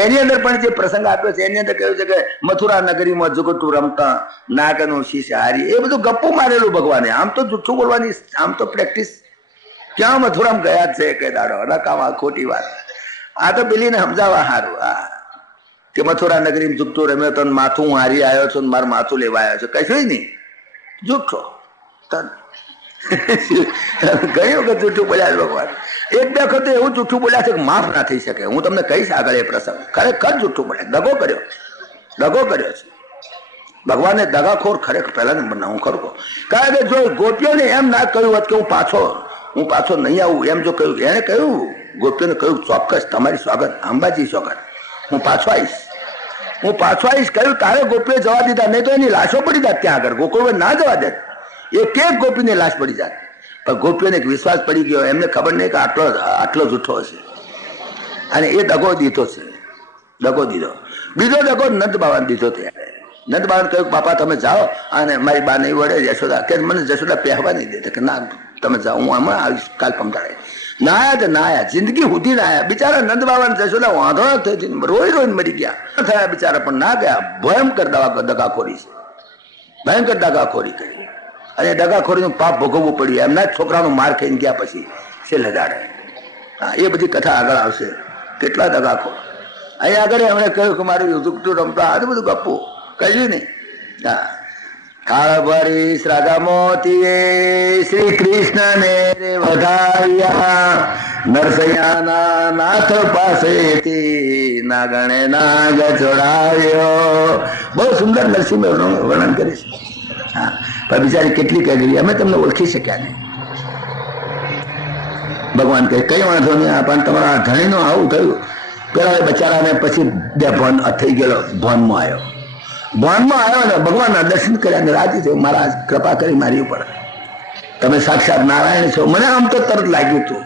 એની અંદર પણ જે પ્રસંગ આપ્યો છે એની અંદર કહ્યું છે કે મથુરા નગરીમાં જુગતું રમતા નાગનું શીશ હારી, એ બધું ગપ્પું મારેલું ભગવાને. આમ તો જુઠ્ઠું બોલવાની આમ તો પ્રેક્ટિસ ક્યાં મથુરામાં ગયા જ છે કે દાડો નકામા ખોટી વાત. આ તો પેલીને સમજાવવા સારું આ કે મથુરા નગરીમાં જુગતું રમ્યો તો માથું હારી આવ્યો છું, મારું માથું લેવા આવ્યો છું, કશું નહીં, જુઠ્ઠો. ઘણી વખત જુઠ્ઠું બોલ્યા ભગવાન. એક બે વખત એવું જુઠ્ઠું બોલ્યા છે કે માફ ના થઈ શકે. હું તમને કહીશ આગળ એ પ્રસંગ. ખરેખર જુઠ્ઠું બોલ્યા, દગો કર્યો છે ભગવાને. દગાખોર ખરેખર પહેલા નંબરના હું ખરું કહું. કારણ કે જો ગોપીઓને એમ ના કહ્યું હોત કે હું પાછો નહીં આવું, એમ જો કહ્યું, એને કહ્યું ગોપીઓને કહ્યું ચોક્કસ તમારી સ્વાગત, અંબાજી સ્વાગત, હું પાછો આવીશ કહ્યું. તારે ગોપીએ જવા દીધા, નહીં તો એની લાશો પડી જાત ત્યાં આગળ. ગોકુળ ના જવા દે, એક ગોપીની લાશ પડી જાય. પણ ગોપીઓને એક વિશ્વાસ પડી ગયો, એમને ખબર નહીં કે આટલો જૂઠો હશે, અને એ દગો દીધો. બીજો દગો નંદ બાબાને દીધો. ત્યારે નંદ બાબાને કહ્યું બાપા તમે જાઓ, અને મારી બા નહીં વડે યશોદા કે મને જશોદા પહેવા નહીં દે કે ના તમે જાઓ, હું આમાં આવીશ કાલ પમદાડે. નાયા જિંદગી સુધી નાયા બિચારા નંદ બાબા ને જશોદા વાંધો થઈ રોઈ મરી ગયા થયા બિચારા, પણ ના ગયા. ભયંકર દગાખોરી કરી, અને દગાખોરીનું પાપ ભોગવવું પડ્યું. એમના જ છોકરાનો માર ખાઈને ગયા પછી છેલ્લે દાડે. હા, એ બધી કથા આગળ આવશે. કેટલા દગાખોર અહીંયા આગળ એમણે કહ્યું કે મારું જુગતું રમતા આ બધું ગપ્પું કહ્યું નહીં. હા, કાળભરી શ્રાગા મોતીએ શ્રી કૃષ્ણને રે વધાર્યા, નરસૈયાના નાથ પાસેથી નાગણે નાગ છોડાવ્યો. બહુ સુંદર નરસિંહ વર્ણન કરીશ. હા, પણ બિચારી કેટલી કહી ગઈ, અમે તમને ઓળખી શક્યા નહીં. ભગવાન કહે કઈ વાંધો નહીં, પણ તમારા ધણીનું આવું થયું. પેલા બચારાને પછી બે ભોન થઈ ગયેલો, ભોનમાં આવ્યો ને ભગવાનના દર્શન કર્યા ને રાજી થયો. મહારાજ કૃપા કરી મારી ઉપર, તમે સાક્ષાત નારાયણ છો. મને આમ તો તરત લાગ્યું હતું,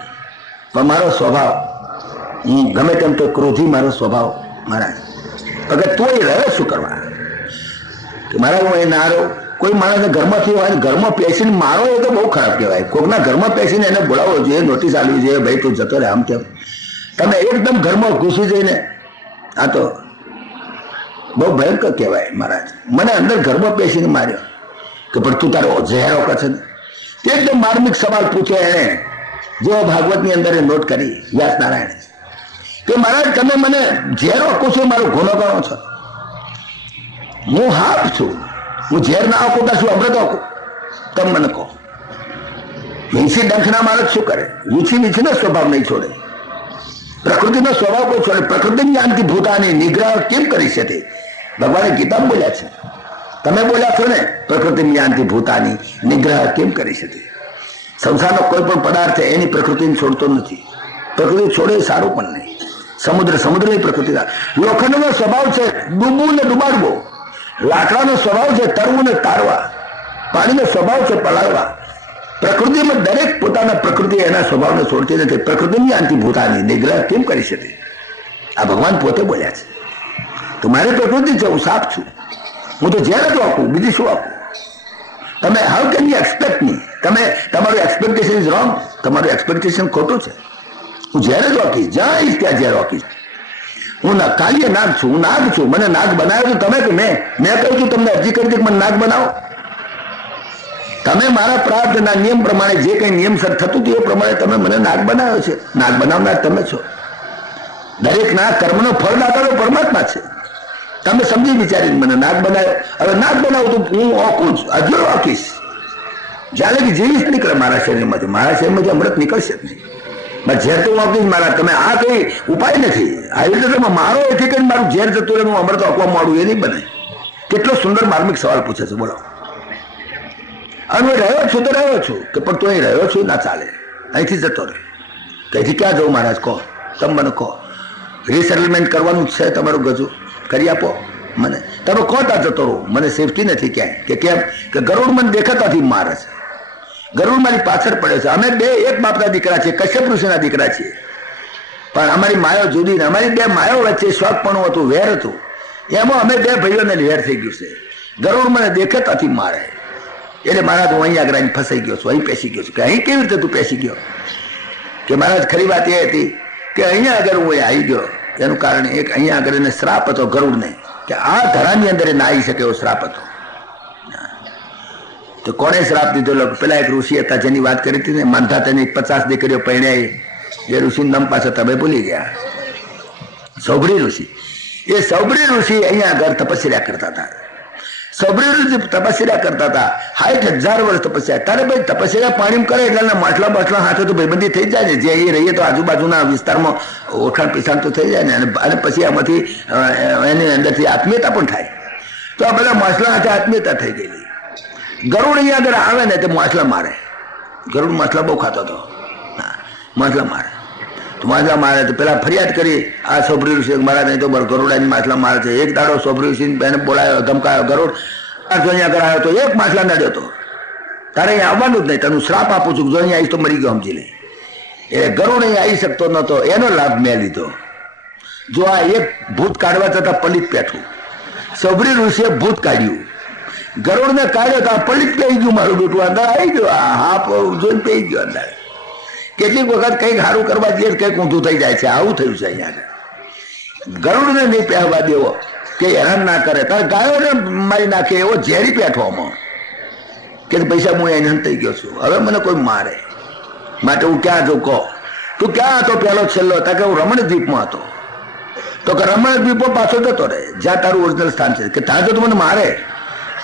પણ મારો સ્વભાવ, હું ગમે તેમ તો ક્રોધી મારો સ્વભાવ મહારાજ. અગર તોય રહ્યો શું કરવા કે મારા હું એ ના રહું. કોઈ માણસને ઘરમાંથી હોય, ઘરમાં પેસીને મારો એ તો બહુ ખરાબ કહેવાય. કોઈકના ઘરમાં પેસીને એને બોલાવવો જોઈએ, નોટિસ આપવી જોઈએ, ભાઈ તું જતો રહે આમ તેમ. તમે એકદમ ઘરમાં ઘૂસી જઈને, આ તો બહુ ભયંકર કહેવાય મહારાજ. મને અંદર ઘરમાં પેસીને માર્યો કે પણ તું તારો ઝેરો કચ્છ ને. એકદમ માર્મિક સવાલ પૂછ્યો એને, જો ભાગવતની અંદર એ નોટ કરી વ્યાસ નારાયણ કે મહારાજ તમે મને ઝેર આપો છો, મારો ગુનો કરો છો. હું હાફ છું, હું ઝેર ના આપું તો શું અમૃત આપું? તમે મને કહો. વીંછી ડંખના માણસ શું કરે? વીંછીનો સ્વભાવ નહીં છોડે, પ્રકૃતિનો સ્વભાવ કોઈ છોડે. પ્રકૃતિની આંતિ ભૂતાની નિગ્રહ કેમ કરી શકે? ભગવાને ગીતામાં બોલ્યા છે, તમે બોલ્યા છો ને, પ્રકૃતિની આંતિ ભૂતાની નિગ્રહ કેમ કરી શકે? સંસારનો કોઈ પણ પદાર્થ એની પ્રકૃતિને છોડતો નથી. પ્રકૃતિ છોડે સારું પણ નહીં. સમુદ્રની પ્રકૃતિ. લોખંડનો સ્વભાવ છે ડૂબવું ને ડુબાડવો, લાકડાનો સ્વભાવ છે તરવું ને તારવા, પાણીનો સ્વભાવ છે પલાળવા. પ્રકૃતિમાં દરેક પોતાના પ્રકૃતિ એના સ્વભાવને છોડતી નથી. પ્રકૃતિની આંતિ ભૂતાની નિગ્રહ કેમ કરી શકે? આ ભગવાન પોતે બોલ્યા છે. તો મારી પ્રકૃતિ છે, હું સાફ છું, હું તો ઝેર જ આપું, બીજું શું આપું? તમે હાઉ કેન યુ એક્સપેક્ટ મી? તમારું એક્સપેક્ટેશન ઇઝ રોંગ. તમારું એક્સપેક્ટેશન ખોટું છે. હું ઝેર જ આપીશ, જઈશ ત્યાં ઝેર આપીશ. હું કાલીય નાગ છું, હું નાગ છું. મને નાગ બનાવ્યો છું તમે કે મેં કહ્યું છું તમને અરજી કરી હતી કે મને નાગ બનાવો? તમે મારા પ્રાર્થના નિયમ પ્રમાણે જે કઈ નિયમસર થતું હતું એ પ્રમાણે તમે મને નાગ બનાવ્યો છે. નાગ બનાવનાર તમે છો. દરેક ના કર્મનો ફળ દાતારો પરમાત્મા છે. તમે સમજી વિચારીને મને નાગ બનાવ્યો. હવે નાગ બનાવું તો હું ઓકું છું, હજુ ઓકીશ. જ્યારે કે જીવીશ નીકળે મારા શરીરમાંથી અમૃત નીકળશે જ નહીં. બસ ઝેર તો હું ઓકીશ મારા. તમે આ કઈ ઉપાય નથી. આવી રીતે તમે મારો એથી કરીને મારું ઝેર જતું રહે, હું અમૃત આપવા માંડું, એ નહીં બને. કેટલો સુંદર માર્મિક સવાલ પૂછે છે, બોલો. અને રહ્યો છું તો રહ્યો છું કે પણ તું અહીં રહ્યો છું ના ચાલે, અહીંથી જતો રહે. અહીંથી ક્યાં જવું મહારાજ કહો? તમે મને કહો. રીસેટલમેન્ટ કરવાનું છે તમારું, ગજુ કરી આપો મને. તમે કહો ત્યાં જતો રહું, મને સેફટી નથી ક્યાંય. કે કેમ? કે ગરુડ મને દેખાતાથી મારે છે. ગરુડ મારી પાછળ પડે છે. અમે બે એક બાપના દીકરા છીએ, કશ્યપ ઋષિના દીકરા છીએ, પણ અમારી માયો જુદી. અમારી બે માયો વચ્ચે શોખપણું હતું, વેર હતું. એમાં અમે બે ભાઈઓને વેર થઈ ગયું છે. ગરુડ મને દેખાતાથી મારે, એટલે મહારાજ હું અહીં આગળ ફસાઈ ગયો છું, અહીં પેસી ગયો છું. કે અહીં કેવી રીતે તું પેસી ગયો? કે મહારાજ ખરી વાત એ હતી કે અહીંયા આગળ હું આવી ગયો એનું કારણ એક અહીંયા આગળ એને શ્રાપ હતો ગરુડને કે આ ધરાની અંદર એ ના આવી શકે એવો શ્રાપ હતો. તો કોણે શ્રાપ દીધો? પેલા એક ઋષિ હતા જેની વાત કરી હતી ને, માંધાતાની 50 દીકરીઓ પરણ્યા. એ ઋષિનું નામ પાછા તમે ભૂલી ગયા. સૌભરી ઋષિ. એ સૌભરી ઋષિ અહીંયા આગળ તપસ્યા કરતા હતા. સૌભરી ઋષિ તપસ્યા કરતા હતા 60,000 વર્ષ તપસ્યા. તારે ભાઈ તપસ્યા પાણી કરે એટલે માટલા બાટલા હાથે તો ભાઈબંધી થઈ જાય ને. જે એ રહીએ તો આજુબાજુના વિસ્તારમાં ઓળખાણ પીછાણ તો થઈ જાય ને. અને પછી આમાંથી એની અંદરથી આત્મીયતા પણ થાય. તો આ બધા માછલા હાથે આત્મીયતા થઈ ગયેલી. ગરુડ અહીંયા આગળ આવે ને તે માછલા મારે. ગરુડ માછલા બહુ ખાતો હતો. માછલા મારે તો માછલા મારે તો પેલા ફરિયાદ કરી આ સૌભરી ઋષિ મારા નહીં તો ગરુડાની માછલા મારે છે. એક દાડો સૌભરી ઋષિ એને બોલાયો, ધમકાયો. ગરુડ અહીંયા આગળ આવ્યો તો એક માછલા નડ્યો હતો. તારે અહીંયા આવવાનું જ નહીં, તને શ્રાપ આપું છું, જો અહીંયા આવીશ તો મરી ગયો સમજી લે. એટલે ગરુડ અહીંયા આવી શકતો નહોતો, એનો લાભ મેં લીધો. જો આ એક ભૂત કાઢવા જતા પલિત પેઠું. સૌભરી ઋષિએ ભૂત કાઢ્યું, ગરુડને કાઢ્યો તો આ પલિત પેઈ ગયું. મારું બેટું અંદર આવી ગયું, હાફ જોઈને પેઈ ગયો અંદર. કેટલીક વખત કંઈક સારું કરવા જઈએ કંઈક ઊંધું થઈ જાય છે. આવું થયું છે અહીંયા આગળ. ગરુડને નહીં પહેવા દેવો કે હેરાન ના કરે. તારે ગાયોને મારી નાખે એવો ઝેરી પેઠો આમાં કે પૈસા હું એને થઈ ગયો છું, હવે મને કોઈ મારે. માટે હું ક્યાં જો કહો તું ક્યાં હતો પહેલો છેલ્લો? તા કે હું રમણદ્વીપમાં હતો. તો કે રમણદ્વીપો પાછો જતો રહે જ્યાં તારું ઓરિજિનલ સ્થાન છે. કે ત્યાં તો તું મને મારે?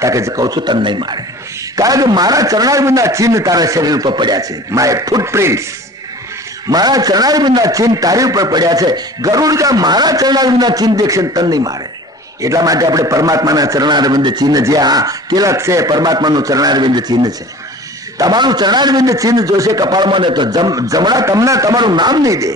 તા કે કહું છું તને નહીં મારે, કારણ કે મારા ચરણારવિંદના ચિહ્ન તારા શરીર ઉપર પડ્યા છે. માય ફૂટપ્રિન્ટ્સ, મારા ચરણારવિંદના ચિહ્ન તારી ઉપર પડ્યા છે. ગરુડ કા મારા ચરણારવિંદના ચિહ્ન દેખશે તને નહીં મારે. એટલા માટે આપણે પરમાત્માના ચરણારવિંદ ચિહ્ન જે આ તિલક છે પરમાત્માનું ચરણારવિંદ ચિહ્ન છે. તમારું ચરણારવિંદ ચિહ્ન જોશે કપાળમાં ને તો જમણા તમને તમારું નામ નહીં દે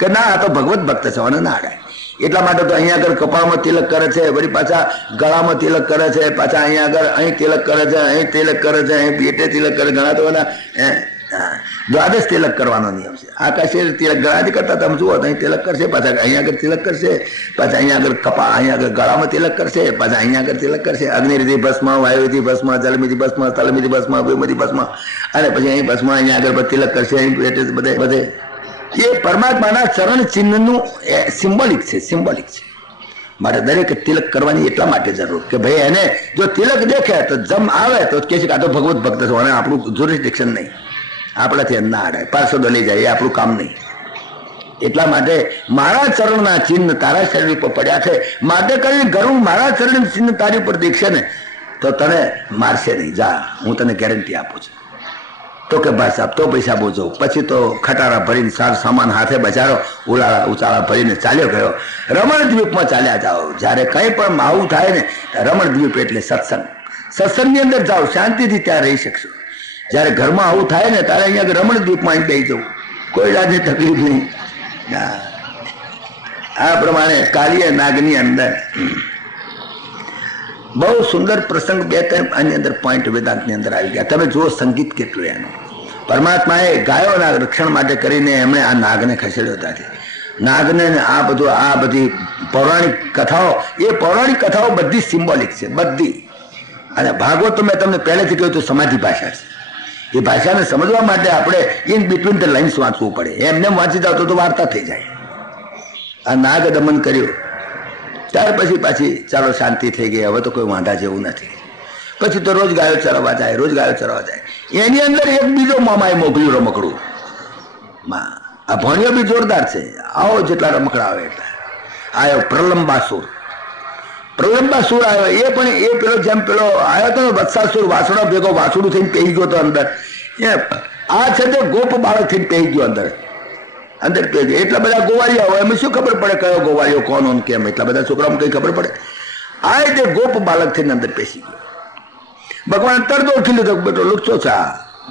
કે ના આ તો ભગવત ભક્ત છે અને ના અડાય. એટલા માટે તો અહીંયા આગળ કપાળમાં તિલક કરે છે, વળી પાછા ગળામાં તિલક કરે છે, પાછા અહીંયા આગળ અહીં તિલક કરે છે, અહીં તિલક કરે છે, અહીં પેટે તિલક કરે. ઘણા તો દ્વાદશ તિલક કરવાનો નિયમ છે. આકાશે તિલક ગળાથી કરતા તમે જુઓ તો અહીં તિલક કરશે, પાછા અહીંયા આગળ તિલક કરશે, પાછા અહીંયા આગળ અહીંયા આગળ ગળામાં તિલક કરશે, પાછા અહીંયા આગળ તિલક કરશે. અગ્નિથી ભસ્મ, વાયુથી ભસ્મ, જલમીથી ભસ્મ, તલમીથી ભસ્મ, ભૂમિથી ભસ્મ, અને પછી અહીં ભસ્મ અહીંયા આગળ તિલક કરશે. અહીં પેટે બધે બધે એ પરમાત્માના ચરણ ચિહ્નનું સિમ્બોલિક છે, સિમ્બોલિક છે. માટે દરેક તિલક કરવાની એટલા માટે જરૂર કે ભાઈ એને જો તિલક દેખે તો જમ આવે તો કે છે કે આ તો ભગવત ભક્ત છે અને આપણું જ્યુરિસ્ડિક્શન નહીં, આપણાથી ના અડાય, પાર્ષદો લઈ જાય, એ આપણું કામ નહીં. એટલા માટે મારા ચરણના ચિહ્ન તારા શરીર પર પડ્યા છે. માટે કરીને ગરુડ મારા ચરણ ચિહ્ન તારી ઉપર દેખશે ને તો તને મારશે નહીં. જા, હું તને ગેરંટી આપું છું. તો કે ભાઈ સાહેબ તો પૈસા બોજો. પછી તો ખટારા ભરીને સાર સામાન હાથે બજારો ઉચાળા ભરીને ચાલ્યો ગયો. રમણદ્વીપમાં ચાલ્યા જાઓ. જ્યારે કંઈ પણ આવું થાય ને રમણદ્વીપ એટલે સત્સંગ. સત્સંગની અંદર જાઓ, શાંતિથી ત્યાં રહી શકશો. જ્યારે ઘરમાં આવું થાય ને ત્યારે અહીંયા રમણદ્વીપમાં અહીં બેસી જવું, કોઈ જાતની તકલીફ નહીં. આ પ્રમાણે કાલિય નાગની અંદર બહુ સુંદર પ્રસંગ 2-3 આની અંદર પોઈન્ટ વેદાંતની અંદર આવી ગયા. તમે જુઓ સંગીત કેટલું એનું. પરમાત્માએ ગાયોના રક્ષણ માટે કરીને એમણે આ નાગને ખસેડ્યો ત્યાંથી. નાગને આ બધું આ બધી પૌરાણિક કથાઓ, એ પૌરાણિક કથાઓ બધી સિમ્બોલિક છે, બધી. અને ભાગવત તો મેં તમને પહેલેથી કહ્યું તો સમાધિ ભાષા છે. એ ભાષાને સમજવા માટે આપણે ઇન બિટવીન ધ લાઇન્સ વાંચવું પડે. એમને વાંચી જાવ તો વાર્તા થઈ જાય. આ નાગ દમન કર્યું ત્યાર પછી પાછી ચાલો શાંતિ થઈ ગઈ, હવે તો કોઈ વાંધા જેવું નથી. પછી તો રોજ ગાયો ચરવા જાય, રોજ ગાયો ચરવા જાય. એની અંદર એક બીજો મામાએ મોકલ્યું રમકડું. આ ભણ્યો બી જોરદાર છે. આવો જેટલા રમકડા આવે એટલા. આવ્યો પ્રલંબાસુર. પ્રલંબાસુર આવ્યો. એ પણ એ પેલો જેમ પેલો આવ્યો હતો ને વત્સાસુર, વાસણો ભેગો વાસણું થઈને પહેરી ગયો હતો અંદર. આ છે તે ગોપ બાળક થઈને પહેરી ગયો અંદર અંદર પહેરી. એટલા બધા ગોવાળિયા હોય, એમ શું ખબર પડે કયો ગોવાળિયો કોણ કેમ? એટલા બધા છોકરાઓને કઈ ખબર પડે? આ રીતે ગોપ બાળક થઈને અંદર પેસી ગયો. ભગવાન તરત ઓળખી લીધો બેટો લુચ્ચો છે.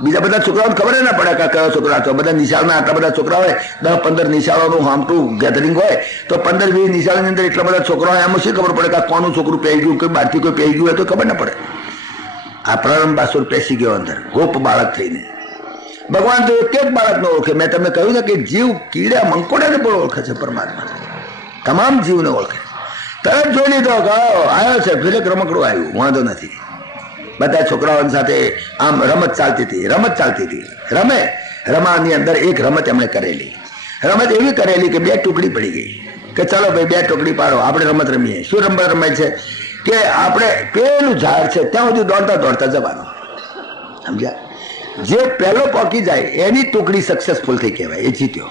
બીજા બધા છોકરાઓને ખબર ના પડે કે કયો છોકરા છો. બધા નિશાળના આટલા બધા છોકરા હોય, 10-15 નિશાળોનું હામટું ગેધરિંગ હોય તો 15-20 નિશાળની અંદર એટલા બધા છોકરા હોય, એમાં શું ખબર પડે કે કોનું છોકરું પહેરી ગયું, કોઈ બહારથી કોઈ પહેરી ગયું હોય તો ખબર ના પડે. આ પ્રલંબાસુર પેસી ગયો અંદર ગોપ બાળક થઈને. ભગવાન તો એક જ બાળકને ઓળખે. મેં તમને કહ્યું ને કે જીવ કીડા મંકોડાને પણ ઓળખે છે. પરમાત્મા તમામ જીવને ઓળખે. તરત જોઈ લીધો કે આવ્યો છે ફિલક રમકડું આવ્યું, વાંધો નથી. બધા છોકરાઓ સાથે આમ રમત ચાલતી હતી, રમત ચાલતી હતી. રમાની અંદર એક રમત એમણે કરેલી. રમત એવી કરેલી કે 2 ટુકડી પડી ગઈ. કે ચાલો ભાઈ 2 ટોકડી પાડો, આપણે રમત રમીએ. શું રમત રમાય છે કે આપણે પેલું ઝાડ છે ત્યાં સુધી દોડતા દોડતા જવાનું, સમજ્યા? જે પહેલો પોકી જાય એની ટોકડી સક્સેસફુલ થઈ કહેવાય, એ જીત્યો.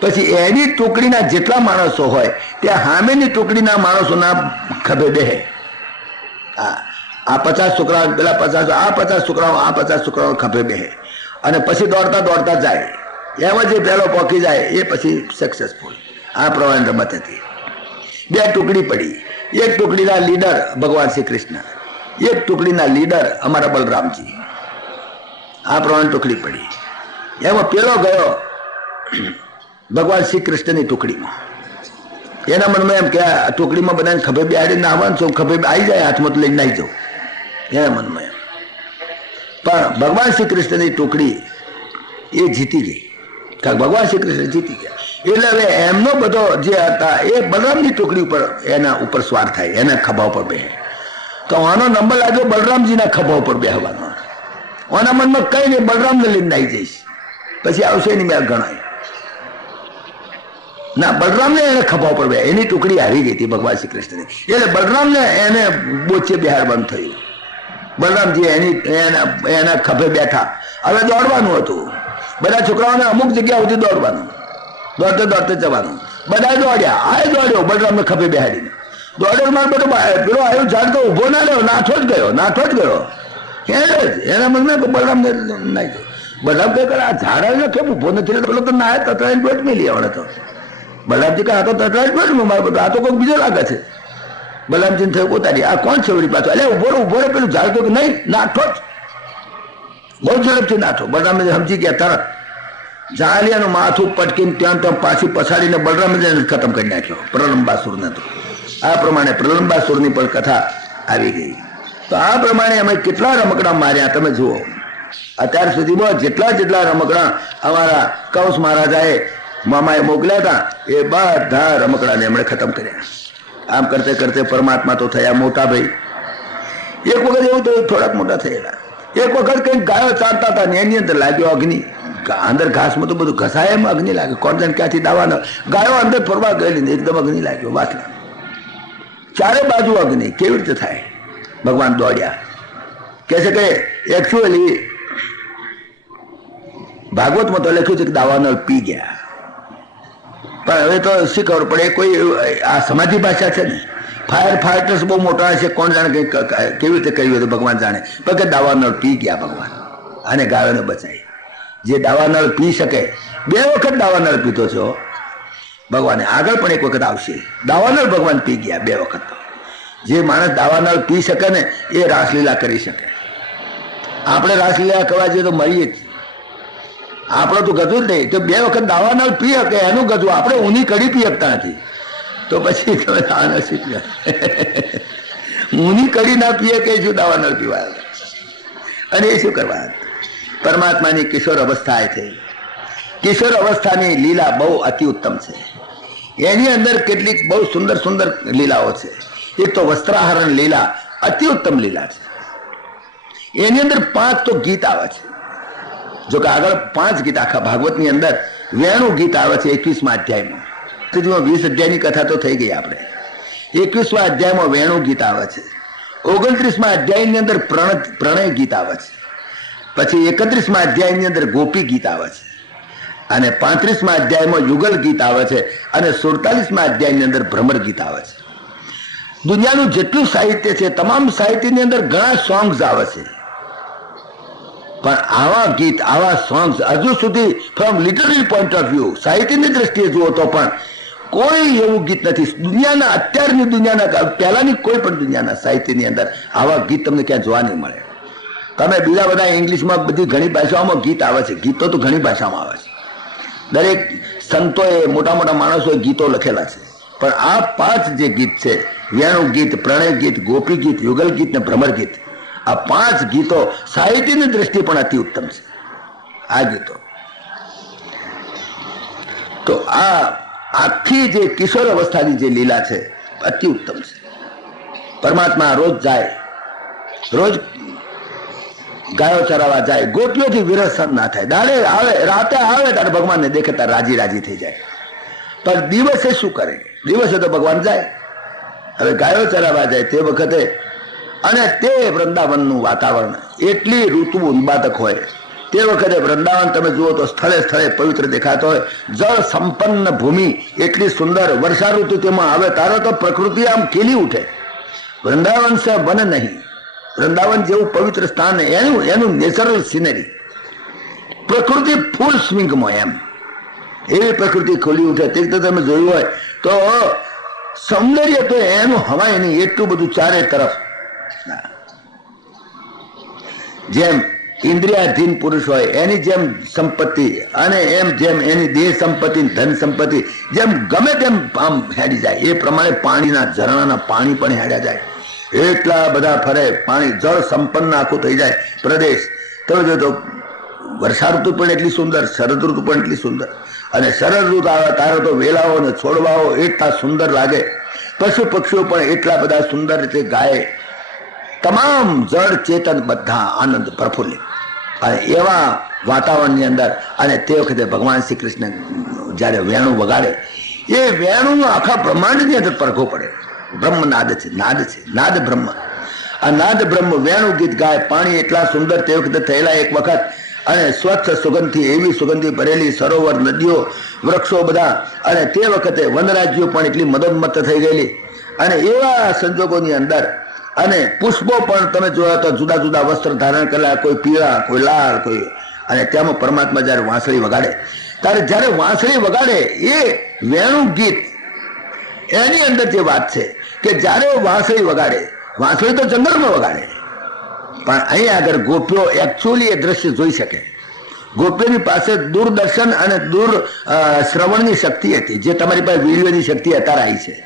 પછી એની ટોકડીના જેટલા માણસો હોય ત્યાં સામેની ટોકડીના માણસોના ખભે બેહે. આ 50 છોકરાઓ, પેલા 50, આ 50 છોકરાઓ, આ 50 છોકરાઓ ખભે બેહે અને પછી દોડતા દોડતા જાય. એમાં જે પહેલો પોકી જાય એ પછી સક્સેસફુલ. આ પ્રમાણે રમત હતી. 2 ટુકડી પડી. એક ટુકડીના લીડર ભગવાન શ્રી કૃષ્ણ, એક ટુકડીના લીડર અમારા બલરામજી. આ પ્રમાણે ટુકડી પડી. એમાં પેલો ગયો ભગવાન શ્રી કૃષ્ણની ટુકડીમાં. એના મનમાં એમ કે આ ટુકડીમાં બધાને ખભે બેહાડીને આવવાનું છું, ખભે આવી જાય હાથમાં તો લઈને નાહી જાઉં, એના મનમાં એમ. પણ ભગવાન શ્રી કૃષ્ણની ટુકડી એ જીતી ગઈ, કારણ ભગવાન શ્રી કૃષ્ણ જીતી ગયા. એટલે હવે એમનો બધો જે હતા એ બલરામની ટુકડી ઉપર, એના ઉપર સ્વાર થાય, એના ખભા ઉપર બેહે. તો આનો નંબર લાગ્યો બલરામજીના ખભા ઉપર બેહવાનો. આના મનમાં કઈ નહીં, બલરામને લઈને નાહી જઈશ, પછી આવશે એની મેં ગણાય ના. બલરામને એને ખભા ઉપર બે, એની ટુકડી હારી ગઈ હતી ભગવાન શ્રી કૃષ્ણની. એટલે બલરામને એને બોચે બિહારવાનું થયું. બલરામજી એના ખભે બેઠા. હવે દોડવાનું હતું. બધા છોકરાઓને અમુક જગ્યા સુધી દોડવાનું, દોડતે દોડતે જવાનું. બધા દોડ્યા, આ દોડ્યો બલરામને ખભે બેહાડીને દોડ્યો. મારે બધું પેલો આવ્યો ઝાડ તો ઉભો ના રહ્યો, નાઠો જ ગયો, નાઠો જ ગયો. એના મનમાં બલરામને નાઈ ગયો. બલરામ કહે આ ઝાડ આવ્યો કેમ ઉભો નથી? પેલો તો ના તતરાઈને પેટ મેલી આવડે. તો બલરામજી કહે આ તો તતરાઈ પેટ મેં મારે બધું, આ તો કોઈ બીજો લાગે છે. બલરામજીને થયું પોતાની, આ કોણ છે વળી પાછો? એટલે ઉભો રહે પેલું ઝાડ તો નહીં, નાઠો જ, બહુ ઝડપથી નાઠો. બલરામ સમજી ગયા તરત. ઝાલિયાનું માથું પટકીને ત્યાં ત્યાં પાછી પછાડીને બલરામજીને ખતમ કરી નાખ્યો, પ્રલંબાસુરને. તો આ પ્રમાણે પ્રલંબાસુરની પણ કથા આવી ગઈ. તો આ પ્રમાણે અમે કેટલા રમકડા માર્યા તમે જુઓ. અત્યાર સુધીમાં જેટલા રમકડા અમારા કંસ મહારાજાએ મામાએ મોકલ્યા હતા એ બધા રમકડાને એમણે ખતમ કર્યા. આમ કરતે કરતે પરમાત્મા તો થયા મોટા ભાઈ. એક વખત એવું તો થોડાક મોટા થયેલા. એક વખત કંઈક ગાયો ચાલતા હતા ને એની અંદર લાગ્યો અગ્નિ. અંદર ઘાસમાં તો બધું ઘસાય એમ અગ્નિ લાગે. કોણ જાણે ક્યાંથી દાવાનો ગાયો અંદર ફરવા ગયેલી ને એકદમ અગ્નિ લાગ્યો. વાસલા ચારે બાજુ અગ્નિ. કેવી રીતે થાય? ભગવાન દોડ્યા. કે છે કે એકચ્યુઅલી ભાગવતમાં તો લખ્યું છે કે દાવાનળ પી ગયા. પણ હવે તો શી ખબર પડે, કોઈ આ સમાધિ ભાષા છે ને. ફાયર ફાઈટર્સ બહુ મોટા છે, કોણ જાણે કેવી રીતે કર્યું હતું ભગવાન જાણે. પણ કે દાવાનળ પી ગયા ભગવાન અને ગાયોને બચાવી. જે દાવાનળ પી શકે, 2 વખત દાવાનળ પીતો છો ભગવાને. આગળ પણ એક વખત આવશે. દાવાનળ ભગવાન પી ગયા 2 વખત. જે માણસ દાવાનળ પી શકે ને એ રાસલીલા કરી શકે. આપણે રાસલીલા કરવા જઈએ તો મરીએ જ. આપણો તો ગજું જ નહીં. તો 2 વખત દાવાનળ પી શકે એનું ગજું. આપણે ઊની કઢી પી શકતા નથી. તો પછી તમે દાવાનળ શીખ્યા. ઊની કઢી ના પીએ કે શું દાવાનળ પીવા? અને એ શું કરવા? પરમાત્માની કિશોર અવસ્થા થઈ. કિશોર અવસ્થાની લીલા બહુ અતિ ઉત્તમ છે. એની અંદર કેટલીક બહુ સુંદર સુંદર લીલાઓ છે. એક તો વસ્ત્રાહરણ લીલા અતિ ઉત્તમ લીલા છે. એની અંદર 5 તો ગીત આવે છે. જો કે આગળ 5 ગીત આખા ભાગવતની અંદર વેણુ ગીત આવે છે 21મા અધ્યાયમાં. 20 અધ્યાયની કથા તો થઈ ગઈ આપણે. 21મા અધ્યાયમાં વેણુ ગીત આવે છે. 29મા અધ્યાયની અંદર પ્રણય ગીત આવે છે. પછી 31મા અધ્યાયની અંદર ગોપી ગીત આવે છે. અને 35મા અધ્યાયમાં યુગલ ગીત આવે છે. અને 47મા અધ્યાયની અંદર ભ્રમર ગીત આવે છે. દુનિયાનું જેટલું સાહિત્ય છે તમામ સાહિત્યની અંદર ઘણા સોંગ્સ આવે છે. પણ આવા ગીત, આવા સોંગ્સ હજુ સુધી from literary point of view, સાહિત્યની દ્રષ્ટિએ જુઓ તો પણ કોઈ એવું ગીત નથી દુનિયાના, અત્યારની દુનિયાના, પહેલાની કોઈ પણ દુનિયાના સાહિત્યની અંદર આવા ગીત તમને ક્યાં જોવા નહીં મળે. તમે બીજા બધા ઇંગ્લિશમાં બધી ઘણી ભાષાઓમાં ગીત આવે છે. ગીતો તો ઘણી ભાષામાં આવે છે. દરેક સંતોએ, મોટા મોટા માણસોએ ગીતો લખેલા છે. પણ આ 5 જે ગીત છે, વેણુ ગીત, પ્રણય ગીત, ગોપી ગીત, યુગલ ગીત ને ભ્રમર ગીત, આ 5 ગીતો સાહિત્યની દ્રષ્ટિએ પણ અતિ ઉત્તમ છે. આ ગીતો તો આ આખી જે કિશોર અવસ્થાની જે લીલા છે અતિ ઉત્તમ છે. પરમાત્મા રોજ જાય, રોજ ગાયો ચરાવવા જાય. ગોપીઓથી વિરસન ના થાય. દાડે આવે, રાતે આવે ત્યારે ભગવાનને દેખે ત્યારે રાજી રાજી થઈ જાય. પણ દિવસે શું કરે? દિવસે તો ભગવાન જાય, હવે ગાયો ચરાવવા જાય તે વખતે, અને તે વૃંદાવનનું વાતાવરણ એટલી ઋતુ ઉન્માદક હોય. તે વખતે વૃંદાવન તમે જુઓ તો સ્થળે સ્થળે પવિત્ર દેખાતો હોય, જળ સંપન્ન ભૂમિ એટલી સુંદર. વર્ષા ઋતુ તેમાં આવે તારે તો પ્રકૃતિ આમ ખીલી ઉઠે. વૃંદાવન છે વન નહીં, વૃંદાવન જેવું પવિત્ર સ્થાન એનું નેચરલ સિનરી, પ્રકૃતિ ફૂલ સ્વિંગમાં, એમ એવી પ્રકૃતિ ખુલી ઉઠે. તે તો તમે જોયું હોય તો સૌંદર્ય તો એનું હવાય નહીં, એટલું બધું ચારે તરફ. જેમ ઇન્દ્રિયાધીન પુરુષ હોય એની જેમ સંપત્તિ, અને એમ જેમ એની દેહ સંપત્તિ, ધન સંપત્તિ જેમ ગમે તેમ આમ હેડી જાય, એ પ્રમાણે પાણીના ઝરણાના પાણી પણ હેડ્યા જાય. એટલા બધા ફરે, પાણી જળ સંપન્ન આખું થઈ જાય પ્રદેશ. તમે જો તો વર્ષા ઋતુ પણ એટલી સુંદર, શરદ ઋતુ પણ એટલી સુંદર. અને શરદ ઋતુ આવે તારે તો વેલાઓ અને છોડવાઓ એટલા સુંદર લાગે, પશુ પક્ષીઓ પણ એટલા બધા સુંદર રીતે ગાય, તમામ જળ ચેતન બધા આનંદ પ્રફુલ્લિત. અને એવા વાતાવરણની અંદર, અને તે વખતે ભગવાન શ્રી કૃષ્ણ જ્યારે વેણું વગાડે, એ વેણું આખા બ્રહ્માંડની અંદર પરખો પડે. બ્રહ્મ નાદ છે, નાદ છે, નાદ બ્રહ્મ. આ નાદ બ્રહ્મ વેણું ગીત ગાય. પાણી એટલા સુંદર તે વખતે થયેલા એક વખત, અને સ્વચ્છ સુગંધથી, એવી સુગંધી ભરેલી સરોવર, નદીઓ, વૃક્ષો બધા. અને તે વખતે વનરાજ્યો પણ એટલી મદોન્મત્ત થઈ ગયેલી. અને એવા સંજોગોની અંદર, અને પુષ્પો પણ તમે જોયા તો જુદા જુદા વસ્ત્ર ધારણ કરેલા, કોઈ પીળા, કોઈ લાલ, કોઈ. અને તેમાં પરમાત્મા જયારે વાંસળી વગાડે, ત્યારે જયારે વાંસળી વગાડે એ વેણું ગીત, એની અંદર જે વાત છે કે જયારે વાંસળી વગાડે, વાંસળી તો જંગલમાં વગાડે, પણ અહીં આગળ ગોપીઓ એકચ્યુઅલી એ દ્રશ્ય જોઈ શકે. ગોપીઓની પાસે દૂરદર્શન અને દૂર શ્રવણની શક્તિ હતી, જે તમારી પાસે વિડીયોની શક્તિ અત્યારે આવી છે.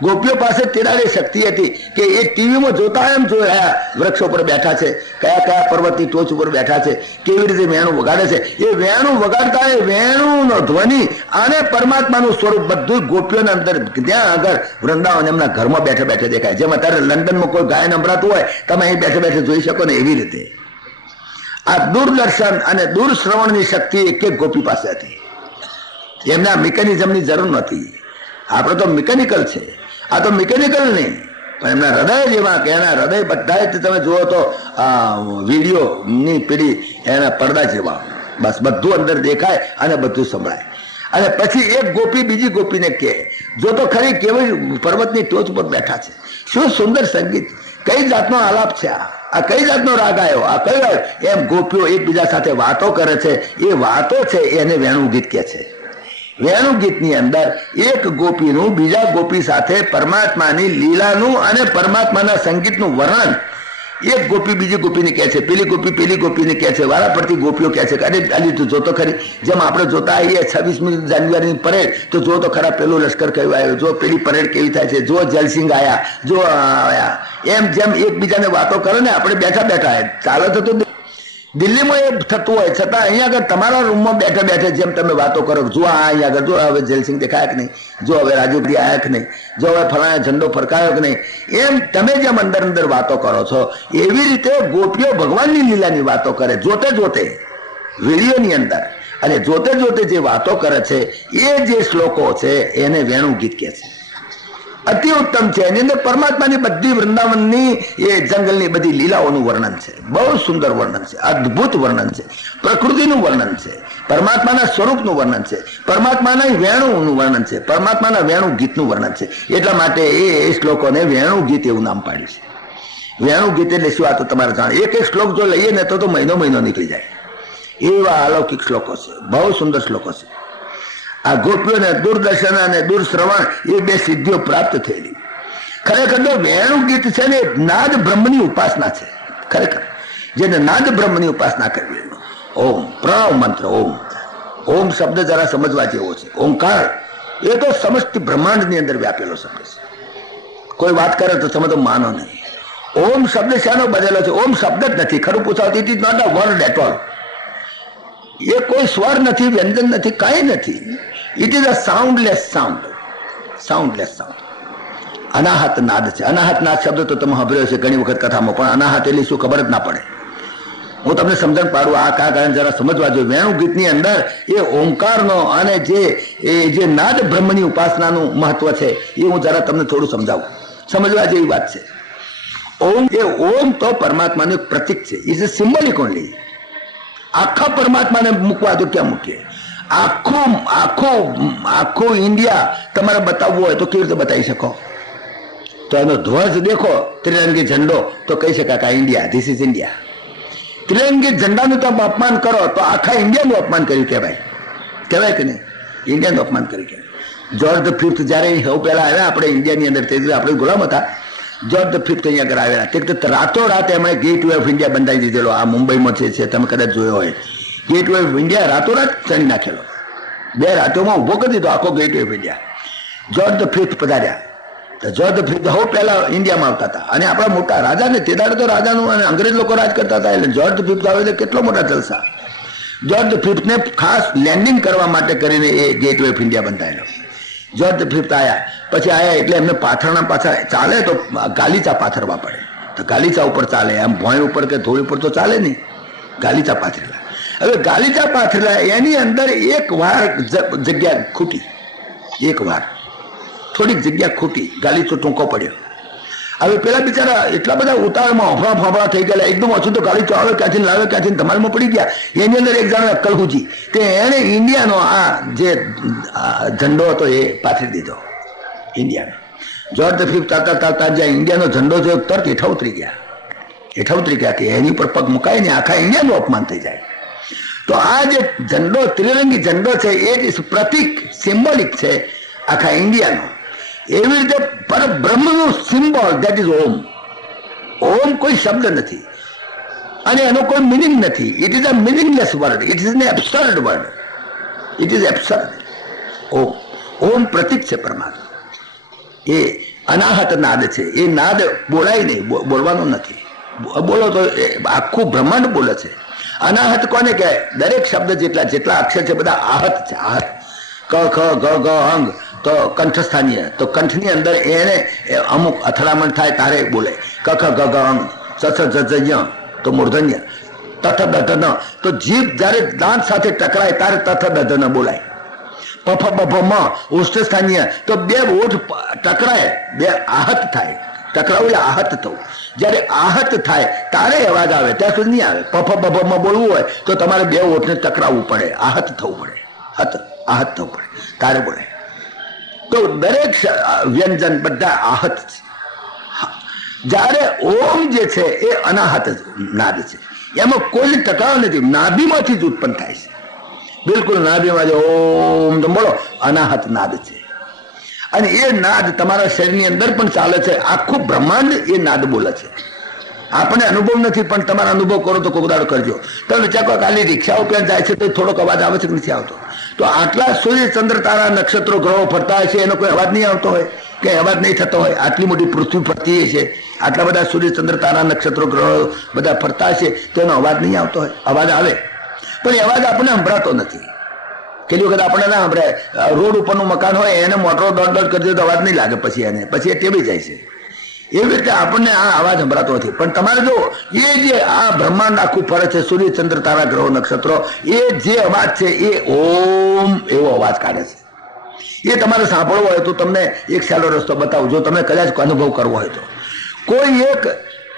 ગોપીઓ પાસે તેરારી શક્તિ હતી કે એ ટીવીમાં જોતા એમ જોયા, વૃક્ષો પર બેઠા છે, કયા કયા પર્વતની ટોચ ઉપર બેઠા છે, કેવી રીતે વેણું વગાડે છે. એ વેણું વગાડતા એ વેણુનો ધ્વનિ અને પરમાત્માનું સ્વરૂપ બધું ગોપીઓના અંદર ત્યાં આગળ વૃંદાવન એમના ઘરમાં બેઠા બેઠા દેખાય. જેમ અત્યારે લંડનમાં કોઈ ગાયન સંભળાતું હોય, તમે અહીં બેઠા બેઠા જોઈ શકો ને, એવી રીતે આ દૂરદર્શન અને દૂર શ્રવણની શક્તિ એક એક ગોપી પાસે હતી. એમના મિકેનિઝમની જરૂર નથી. આપણે તો મિકેનિકલ છે, આ તો મિકેનિકલ નહીં, પણ એમના હૃદય જેવા કે એના હૃદય બધા જ તમે જુઓ તો વિડીયોની પેઢી એના પડદા જેવા, બસ બધું અંદર દેખાય અને બધું સંભળાય. અને પછી એક ગોપી બીજી ગોપીને કહે, જો તો ખરી કેવી પર્વતની ટોચ પર બેઠા છે, શું સુંદર સંગીત, કઈ જાતનો આલાપ છે, આ કઈ જાતનો રાગ આવ્યો, આ કયો આવ્યો. એમ ગોપીઓ એકબીજા સાથે વાતો કરે છે. એ વાતો છે એને વેણું ગીત કહે છે. વેણું ગીતની અંદર એક ગોપીનું બીજા ગોપી સાથે પરમાત્માની લીલાનું અને પરમાત્માના સંગીતનું વર્ણન એક ગોપી બીજી ગોપીને કહે છે, પેલી ગોપી પેલી ગોપીને કહે છે. વારા પડતી ગોપીઓ કહે છે કે અરે અલી તું જોતો ખરી, જેમ આપણે જોતા આવીએ 26મી જાન્યુઆરીની પરેડ, તો જો તો ખરા પેલું લશ્કર કયું આવ્યું, જો પેલી પરેડ કેવી થાય છે, જો જલસિંહ આયા, જો આયા. એમ જેમ એકબીજાને વાતો કરે ને, આપણે બેઠા બેઠા ચાલો થતું દિલ્હીમાં એ થતું હોય, છતાં અહીંયા આગળ તમારા રૂમમાં બેઠા બેઠા જેમ તમે વાતો કરો, જો અહીંયા આગળ જો હવે જયસિંહ દેખાયા કે નહીં, જો હવે રાજુભાઈ આવ્યા કે નહીં, જો હવે ફલાણા ઝંડો ફરકાયો કે નહીં, એમ તમે જેમ અંદર અંદર વાતો કરો છો, એવી રીતે ગોપીઓ ભગવાનની લીલાની વાતો કરે જોતે જોતે વિડીયોની અંદર. અને જોતે જોતે જે વાતો કરે છે એ જે શ્લોકો છે એને વેણું ગીત કહે છે. અતિ ઉત્તમ છે. એની અંદર પરમાત્માની બધી વૃંદાવનની એ જંગલની બધી લીલાઓનું વર્ણન છે. બહુ સુંદર વર્ણન છે, અદ્ભુત વર્ણન છે, પ્રકૃતિનું વર્ણન છે, પરમાત્માના સ્વરૂપનું વર્ણન છે, પરમાત્માના વેણુનું વર્ણન છે, પરમાત્માના વેણુ ગીતનું વર્ણન છે. એટલા માટે એ શ્લોકોને વેણુ ગીત એવું નામ પાડ્યું છે. વેણુ ગીત એટલે શું, આ તો તમારે જાણ. એક એક શ્લોક જો લઈએ ને તો મહિનો મહિનો નીકળી જાય, એવા અલૌકિક શ્લોકો છે, બહુ સુંદર શ્લોકો છે. આ ગોપીઓને દૂરદર્શન અને દૂરશ્રવણ એ બે સિદ્ધિઓ પ્રાપ્ત થયેલી. ખરેખર તો વેણુ ગીત છે ને નાદ બ્રહ્મની ઉપાસના છે. ખરેખર જેને નાદ બ્રહ્મની ઉપાસના કરવી, ઓમ પ્રણવ મંત્ર, ઓમ ઓમ શબ્દ જરા સમજવા જેવો છે. ઓમકાર એ તો સમસ્ત બ્રહ્માંડની અંદર વ્યાપેલો શબ્દ છે. કોઈ વાત કરે તો તમે તો માનો નહીં. ઓમ શબ્દ શાનો બદલો છે? ઓમ શબ્દ જ નથી. ખરું પૂછાવતી it is not a word at all. એ કોઈ સ્વર નથી, વ્યંજન નથી, કાંઈ નથી. It is a soundless sound, soundless sound. અનાહત નાદ છે. અનાહત નાદ શબ્દ તો તમે સાંભળ્યો છે ઘણી વખત કથામાં, પણ અનાહત એટલે શું ખબર જ ના પડે. હું તમને સમજણ પાડું આ કારણ જરા સમજવા જોઈએ. વેણુ ગીતની અંદર એ ઓમકારનો અને જે નાદ બ્રહ્મની ઉપાસનાનું મહત્વ છે એ હું જરા તમને થોડું સમજાવું. સમજવા જેવી વાત છે. ઓમ તો પરમાત્માનું એક પ્રતીક છે. Is a symbolic only. આખા પરમાત્માને મૂકવા તો ક્યાં મૂકીએ? આખું ઇન્ડિયા તમારે બતાવવું હોય તો કેવી રીતે બતાવી શકો? તો એનો ધ્વજ દેખો, ત્રિરંગી ઝંડો, તો કહી શકાય કે ઇન્ડિયા, ધીસ ઇઝ ઇન્ડિયા. ત્રિરંગી ઝંડાનું તમે અપમાન કરો તો આખા ઇન્ડિયાનું અપમાન કર્યું કહેવાય કે નહીં? ઇન્ડિયાનું અપમાન કર્યું કહેવાય. જ્યોર્જ ધ ફિફ્થ જ્યારે સૌ પહેલા આવ્યા આપણે ઇન્ડિયાની અંદર, તે આપણે ગુલામ હતા. જ્યોર્જ ધ ફિફ્થ અહીંયા આગળ આવેલા, તે રાતોરાત એમણે ગેટ વે ઓફ ઇન્ડિયા બંધાવી દીધેલો. આ મુંબઈમાં છે, તમે કદાચ જોયો હોય. ગેટ વે ઓફ ઇન્ડિયા રાતોરાત ચણી નાખેલો. 2 રાતોમાં ઉભો કરી દીધો આખો gateway of India. George the fifth પધાર્યા. જ્યોર્જ ધ ફિફ્થ સૌ પહેલા ઇન્ડિયામાં આવતા હતા અને આપણા મોટા રાજાને તે દાડે તો રાજાનું અને અંગ્રેજ લોકો રાજ કરતા હતા. એટલે જ્યોર્જ ધ ફિફ્થ આવે તો કેટલો મોટા જલસા. જ્યોર્જ ધ ફિફ્થને ખાસ લેન્ડિંગ કરવા માટે કરીને એ ગેટ વે ઓફ ઇન્ડિયા બંધાયેલો. જ્યોર્જ ધ ફિફ્થ પછી આયા એટલે એમને પાથરના પાછળ ચાલે તો ગાલીચા પાથરવા પડે. તો ગાલીચા ઉપર ચાલે, એમ ભોંય ઉપર કે ધોળી ઉપર તો ચાલે નહીં. ગાલીચા પાથરેલા. હવે ગાલીચા પાથરેલા એની અંદર એક વાર જગ્યા ખૂટી, એક વાર થોડીક જગ્યા ખૂટી, ગાલીચો ટૂંકો પડ્યો. હવે પેલા બિચારા એટલા બધા ઉતાવળમાં ફાફડા થઈ ગયેલા, એકદમ ઓછું તો ગાલીચો આવે ક્યાંથી લાવે ક્યાંથી ધમાલમાં પડી ગયા. એની અંદર એક જણ અક્કલહુજી, તે એને ઇન્ડિયાનો આ જે ઝંડો હતો એ પાથરી દીધો ઇન્ડિયાનો. જ્યોર્જ ધ ફિફ્થ તાતા જ્યાં ઇન્ડિયાનો ઝંડો છે તરત હેઠા ઉતરી ગયા કે એની ઉપર પગ મુકાય ને આખા ઇન્ડિયાનું અપમાન થઈ જાય. તો આ જે ઝંડો, ત્રિરંગી ઝંડો છે એ જ પ્રતીક, સિમ્બોલિક છે આખા ઇન્ડિયાનો. એવી રીતે પરબ્રહ્મનું symbol that is Om. Om કોઈ શબ્દ નથી અને એનો કોઈ મિનિંગ નથી. It is a meaningless word. It is an absurd word. It is absurd. Om પ્રતીક છે પરમાત્મા. એ અનાહત નાદ છે. એ નાદ બોલાય નહીં, બોલવાનો નથી. બોલો તો આખું બ્રહ્માંડ બોલે છે. અનાહત કોને કહેવાય? દરેક શબ્દ જેટલા અક્ષર છે બધા આહત છે. આહત. ક ખ ગ ગ અંગ તો કંઠસ્થાનીય, તો કંઠની અંદર એને અમુક અથડામણ થાય તારે બોલે. ક ખ ગ ગ અંગ, સ સ જ જ ય તો મૂર્ધન્ય, તથ દધ ન તો જીભ જ્યારે દાંત સાથે ટકરાય ત્યારે તથ દધ ન બોલાય. પફ બફ મ ઉષ્ઠસ્થાનીય તો 2 ઓઠ ટકરાય, 2 આહત થાય. ટકરાવું એટલે આહત થવું. જ્યારે આહત થાય તારે અવાજ આવે, ત્યાં સુધી નહીં આવે. પફ બફ માં બોલવું હોય તો તમારે 2 ઓઠને ટકરાવવું પડે, આહત થવું પડે. આહત થવું પડે તારે બોલે. તો દરેક વ્યંજન બધા આહત છે. જ્યારે ઓમ જે છે એ અનાહત નાદ છે. એમાં કોઈ ટકાવ નથી. નાભીમાંથી જ ઉત્પન્ન થાય છે. બિલકુલ નાભીમાં જે ઓમ તો બોલો, અનાહત નાદ છે. અને એ નાદ તમારા શરીરની અંદર પણ ચાલે છે. આખું બ્રહ્માંડ એ નાદ બોલે છે. આપણે અનુભવ નથી, પણ તમારો અનુભવ કરો તો કોક દાડો કરજો. તમે વિચારો ખાલી રિક્ષાઓ ક્યાં જાય છે તો થોડોક અવાજ આવે છે કે નથી આવતો? તો આટલા સૂર્ય ચંદ્ર તારા નક્ષત્રો ગ્રહો ફરતા હોય છે, એનો કોઈ અવાજ નહીં આવતો હોય? કે અવાજ નહીં થતો હોય? આટલી મોટી પૃથ્વી ફરતી છે, આટલા બધા સૂર્ય ચંદ્ર તારા નક્ષત્રો ગ્રહો બધા ફરતા છે, તેનો અવાજ નહીં આવતો હોય? અવાજ આવે, પણ એ અવાજ આપણને સંભળાતો નથી. કેટલી વખત આપણે ના સંભળાય. રોડ ઉપરનું મકાન હોય એને મોટરો દોડ કરી દે તો અવાજ નહીં લાગે, પછી એ ટેવાઈ જાય છે. એવી રીતે આપણને આ અવાજ સંભળાતો નથી. પણ તમારે જો એ જે આ બ્રહ્માંડ આખું ફરે છે, સૂર્ય ચંદ્ર તારા ગ્રહો નક્ષત્રો, એ જે અવાજ છે એ ઓમ એવો અવાજ કાઢે છે. એ તમારે સાંભળવો હોય તો તમને એક સહેલો રસ્તો બતાવું. જો તમે કદાચ અનુભવ કરવો હોય તો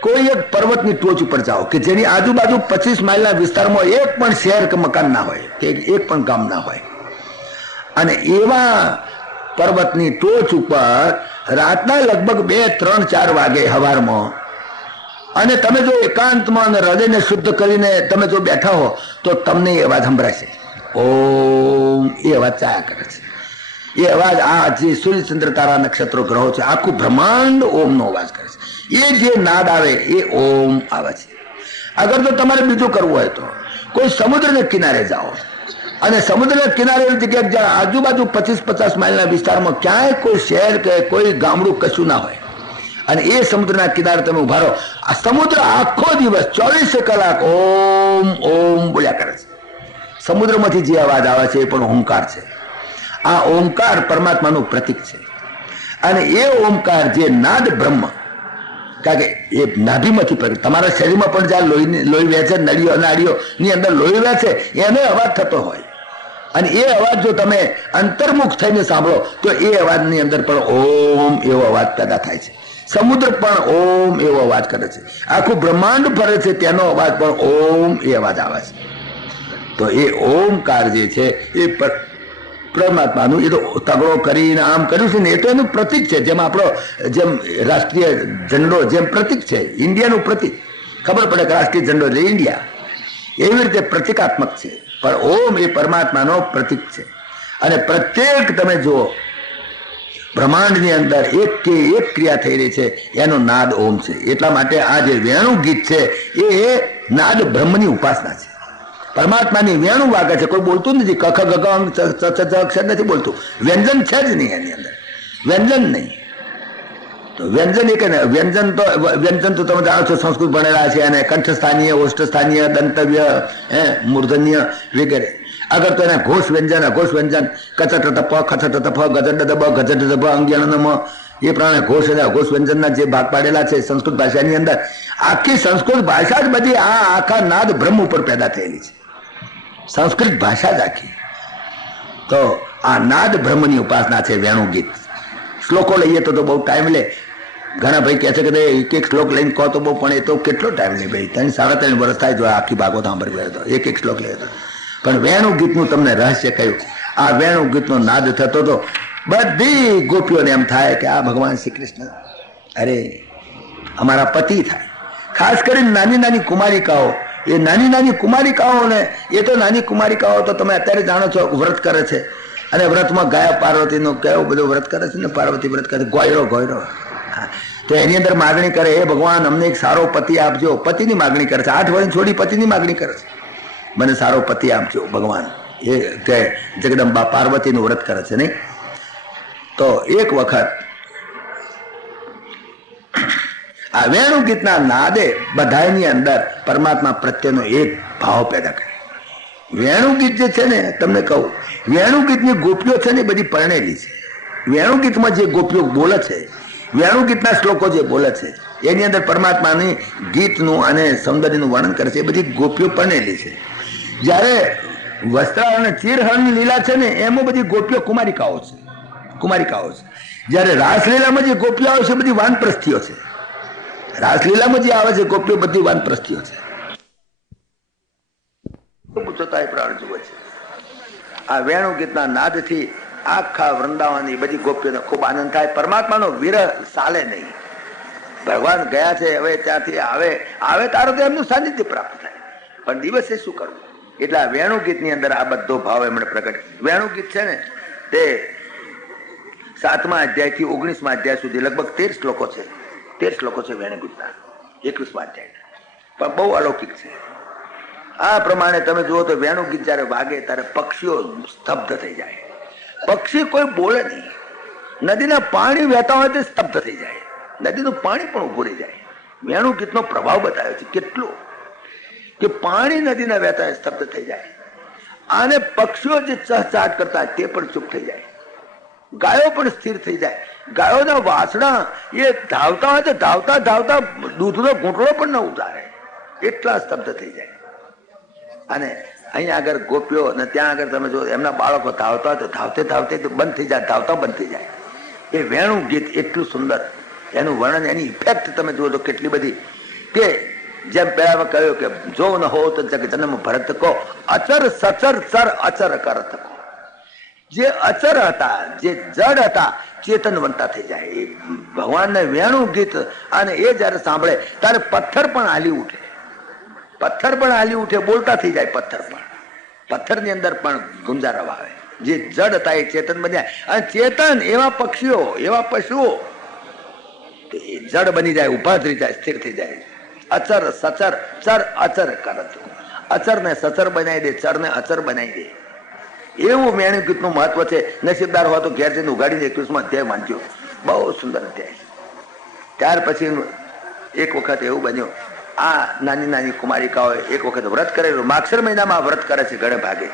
કોઈ એક પર્વતની ટોચ ઉપર જાઓ કે જેની આજુબાજુ 25 માઇલના વિસ્તારમાં એક પણ શહેર કે મકાન ના હોય, કે એક પણ ગામ ના હોય, અને એવા પર્વતની ટોચ ઉપર રાતના લગભગ 2, 3, 4 વાગે સવારમાં, અને તમે જો એકાંતમાં અને હૃદયને શુદ્ધ કરીને તમે જો બેઠા હો તો તમને એ અવાજ સંભળાશે. ઓમ એ અવાજ ચાયા કરે છે. એ અવાજ આ જે સૂર્યચંદ્ર તારા નક્ષત્રો ગ્રહો છે, આખું બ્રહ્માંડ ઓમનો અવાજ કરે છે. એ જે નાદ આવે એ ઓમ આવે છે. અગર તો તમારે બીજું કરવું હોય તો કોઈ સમુદ્રના કિનારે જાઓ, અને સમુદ્રના કિનારે જગ્યાએ જ્યાં આજુબાજુ 25-50 માઇલના વિસ્તારમાં ક્યાંય કોઈ શહેર કે કોઈ ગામડું કશું ના હોય, અને એ સમુદ્રના કિનારે તમે ઉભા રહો, આ સમુદ્ર આખો દિવસ 24 કલાક ઓમ ઓમ બોલ્યા કરે છે. સમુદ્રમાંથી જે અવાજ આવે છે એ પણ ઓમકાર છે. આ ઓમકાર પરમાત્માનું પ્રતીક છે. અને એ ઓમકાર જે નાદ બ્રહ્મ, કારણ કે એ નાભીમાંથી પ્રગટ. તમારા શરીરમાં પણ જ્યાં લોહી વહેંચે, નળીઓ નાડીઓની અંદર લોહી વહેંચે, એનો અવાજ થતો હોય, અને એ અવાજ જો તમે અંતર્મુખ થઈને સાંભળો તો એ અવાજની અંદર પણ ઓમ એવો અવાજ પેદા થાય છે. સમુદ્ર પણ ઓમ એવો અવાજ કરે છે. આખું બ્રહ્માંડ ફરે છે, તેનો અવાજ પણ ઓમ એ અવાજ આવે છે. તો એ ઓમકાર જે છે એ પરમાત્માનું, એ તો તગડો કરીને આમ કર્યું છે ને, એ તો એનું પ્રતિક છે. જેમ આપણો જેમ રાષ્ટ્રીય ઝંડો જેમ પ્રતિક છે, ઇન્ડિયાનું પ્રતિક, ખબર પડે કે રાષ્ટ્રીય ઝંડો એટલે ઇન્ડિયા, એવી રીતે પ્રતિકાત્મક છે. પણ ઓમ એ પરમાત્માનો પ્રતિક છે. અને પ્રત્યેક તમે જુઓ બ્રહ્માંડની અંદર એક કે એક ક્રિયા થઈ રહી છે, એનો નાદ ઓમ છે. એટલા માટે આ જે વેણુ ગીત છે એ નાદ બ્રહ્મની ઉપાસના છે. પરમાત્માની વેણુ વાગે છે, કોઈ બોલતું નથી. કખ ગગ અક્ષર નથી બોલતું, વ્યંજન છે જ નહીં એની અંદર, વ્યંજન નહીં. તો વ્યંજન એક વ્યંજન તો તમે જાણો છો, સંસ્કૃત ભણેલા છે, અને કંઠસ્થાનીય, ઓષ્ઠસ્થાનીય, દંતવ્ય, મૂર્ધન્ય વગેરે. અગર તો એના ઘોષ વ્યંજન, અઘોષ વ્યંજન, કચટ તપ, ખચટ તપ, ગજટ દબ, ગજટ દબ, અંગ્યાનમ, એ પ્રમાણે ઘોષ અને અઘોષ વ્યંજનના જે ભાગ પાડેલા છે સંસ્કૃત ભાષાની અંદર, આખી સંસ્કૃત ભાષા જ બધી આ આખા નાદ બ્રહ્મ ઉપર પેદા થયેલી છે, સંસ્કૃત ભાષા જ આખી. તો આ નાદ બ્રહ્મની ઉપાસના છે વેણુ ગીત. શ્લોકો લઈએ તો બહુ ટાઈમ લે. ઘણા ભાઈ કહે છે કે એક એક શ્લોક લઈને કહો તો બહુ, પણ એ તો કેટલો ટાઈમ લે ભાઈ, 3-3.5 વર્ષ થાય જો આખી ભાગવત સાંભળી તો એક એક શ્લોક લે તો. પણ વેણુ ગીતનું તમને રહસ્ય કહ્યું. આ વેણુ ગીતનો નાદ થતો તો બધી ગોપીઓને એમ થાય કે આ ભગવાન શ્રી કૃષ્ણ, અરે અમારા પતિ થાય. ખાસ કરીને નાની નાની કુમારિકાઓ, એ નાની નાની કુમારિકાઓને, એ તો નાની કુમારિકાઓ તો તમે અત્યારે જાણો છો વ્રત કરે છે, અને વ્રતમાં ગાયા પાર્વતીનું કેવું બધું વ્રત કરે છે ને, પાર્વતી વ્રત કરે, ગોયરો. તો એની અંદર માગણી કરે, હે ભગવાન અમને એક સારો પતિ આપજો. પતિની માગણી કરે છે, 8 વર્ષ છોડી પતિની માગણી કરે છે, મને સારો પતિ આપજો ભગવાન. એ કે જગદંબા પાર્વતીનું વ્રત કરે છે નહીં. તો એક વખત આ વેણુ ગીતના નાદે બધાની અંદર પરમાત્મા પ્રત્યેનો એક ભાવ પેદા કરે. વેણુ ગીત જે છે ને, તમને કહું, વેણુ ગીતની ગોપીઓ છે ને બધી પરણેલી છે. વેણુ ગીતમાં જે ગોપીઓ બોલે છે, વેણુ ગીતના શ્લોકો જે બોલે છે, એની અંદર પરમાત્માની ગીતનું અને સૌંદર્યનું વર્ણન કરે છે, એ બધી ગોપીઓ પરણેલી છે. જ્યારે વસ્ત્રાલ અને ચીરહરણ લીલા છે ને, એમાં બધી ગોપીઓ કુમારિકાઓ છે. જ્યારે રાસલીલામાં જે ગોપીઓ આવે છે બધી વાનપ્રસ્થીઓ છે. રાસલીલામાં જે આવે છે ગોપીઓ બધી વાનપ્રસ્થીઓ છે. આ વેણુ ગીતના નાદથી આખા વૃંદાવનની બધી ગોપીઓને ખૂબ આનંદ થાય. પરમાત્માનો વિરહ ચાલે નહીં. ભગવાન ગયા છે, હવે ત્યાંથી આવે તારો તો એમનું સાનિધ્ય પ્રાપ્ત થાય, પણ દિવસે શું કરવું? એટલે આ વેણુ ગીતની અંદર આ બધો ભાવ એમણે પ્રગટ. વેણુ ગીત છે ને તે 7મા અધ્યાયથી 19મા અધ્યાય સુધી લગભગ 13 શ્લોકો છે. 13 શ્લોકો છે વેણુ ગીતના 21મા અધ્યાય, પણ બહુ અલૌકિક છે. આ પ્રમાણે તમે જુઓ તો વેણુ ગીત જયારે વાગે ત્યારે પક્ષીઓ સ્તબ્ધ થઈ જાય. પક્ષી કોઈ બોલે નહીં. નદીના પાણી વહેતા હોય તે સ્તબ્ધ થઈ જાય, નદીનું પાણી પણ ઉભું રહી જાય. વેણુ ગીતનો પ્રભાવ બતાવ્યો છે કેટલો, કે પાણી નદીના વહેતા હોય સ્તબ્ધ થઈ જાય, અને પક્ષીઓ જે ચહચહાટ કરતા તે પણ ચૂપ થઈ જાય, ગાયો પણ સ્થિર થઈ જાય. ગાયોના વાસણા એ ધાવતા હોય તો ધાવતા ધાવતા દૂધનો ઘૂંટડો પણ ન ઉતારે, એટલા સ્તબ્ધ થઈ જાય. અને અહીંયા આગળ ગોપીઓ ને ત્યાં આગળ તમે જો એમના બાળકો ધાવતા તો ધાવતે ધાવતે બંધ થઈ જાય, ધાવતા બંધ થઈ જાય. એ વેણુ ગીત એટલું સુંદર, એનું વર્ણન, એની ઇફેક્ટ તમે જુઓ તો કેટલી બધી, કે જેમ પહેલામાં કહ્યું કે જો ન હો તો જગ જન્મ ભરત કો, અચર સચર ચર અચર કરત કો. જે અચર હતા, જે જડ હતા, ચેતનવંતા થઈ જાય. એ ભગવાનને વેણુ ગીત અને એ જયારે સાંભળે ત્યારે પથ્થર પણ હાલી ઉઠે, પથ્થર પણ હાલી ઉઠે, બોલતા થઈ જાય. પથ્થરની અંદર પણ ગુંજારવ આવે. જે જડ હતા એ ચેતન બન્યા, અને ચેતન એવા પક્ષીઓ, એવા પશુઓ એ જડ બની જાય, ઉભા થઈ જાય, સ્થિર થઈ જાય. અચર સચર ચર અચર કરત. અચર ને સચર બનાવી દે, ચર ને અચર બનાવી દે. એવું વેણુ ગીતનું મહત્વ છે. નસીબદાર હોય તો ઘેર જઈને ઉગાડીને 21મા અધ્યાય વાંચ્યો, બહુ સુંદર અધ્યાય. ત્યાર પછી એક વખત એવું બન્યું, આ નાની નાની કુમારિકાઓએ એક વખત વ્રત કરેલું. માગશર મહિનામાં વ્રત કરે છે ઘણે ભાગે.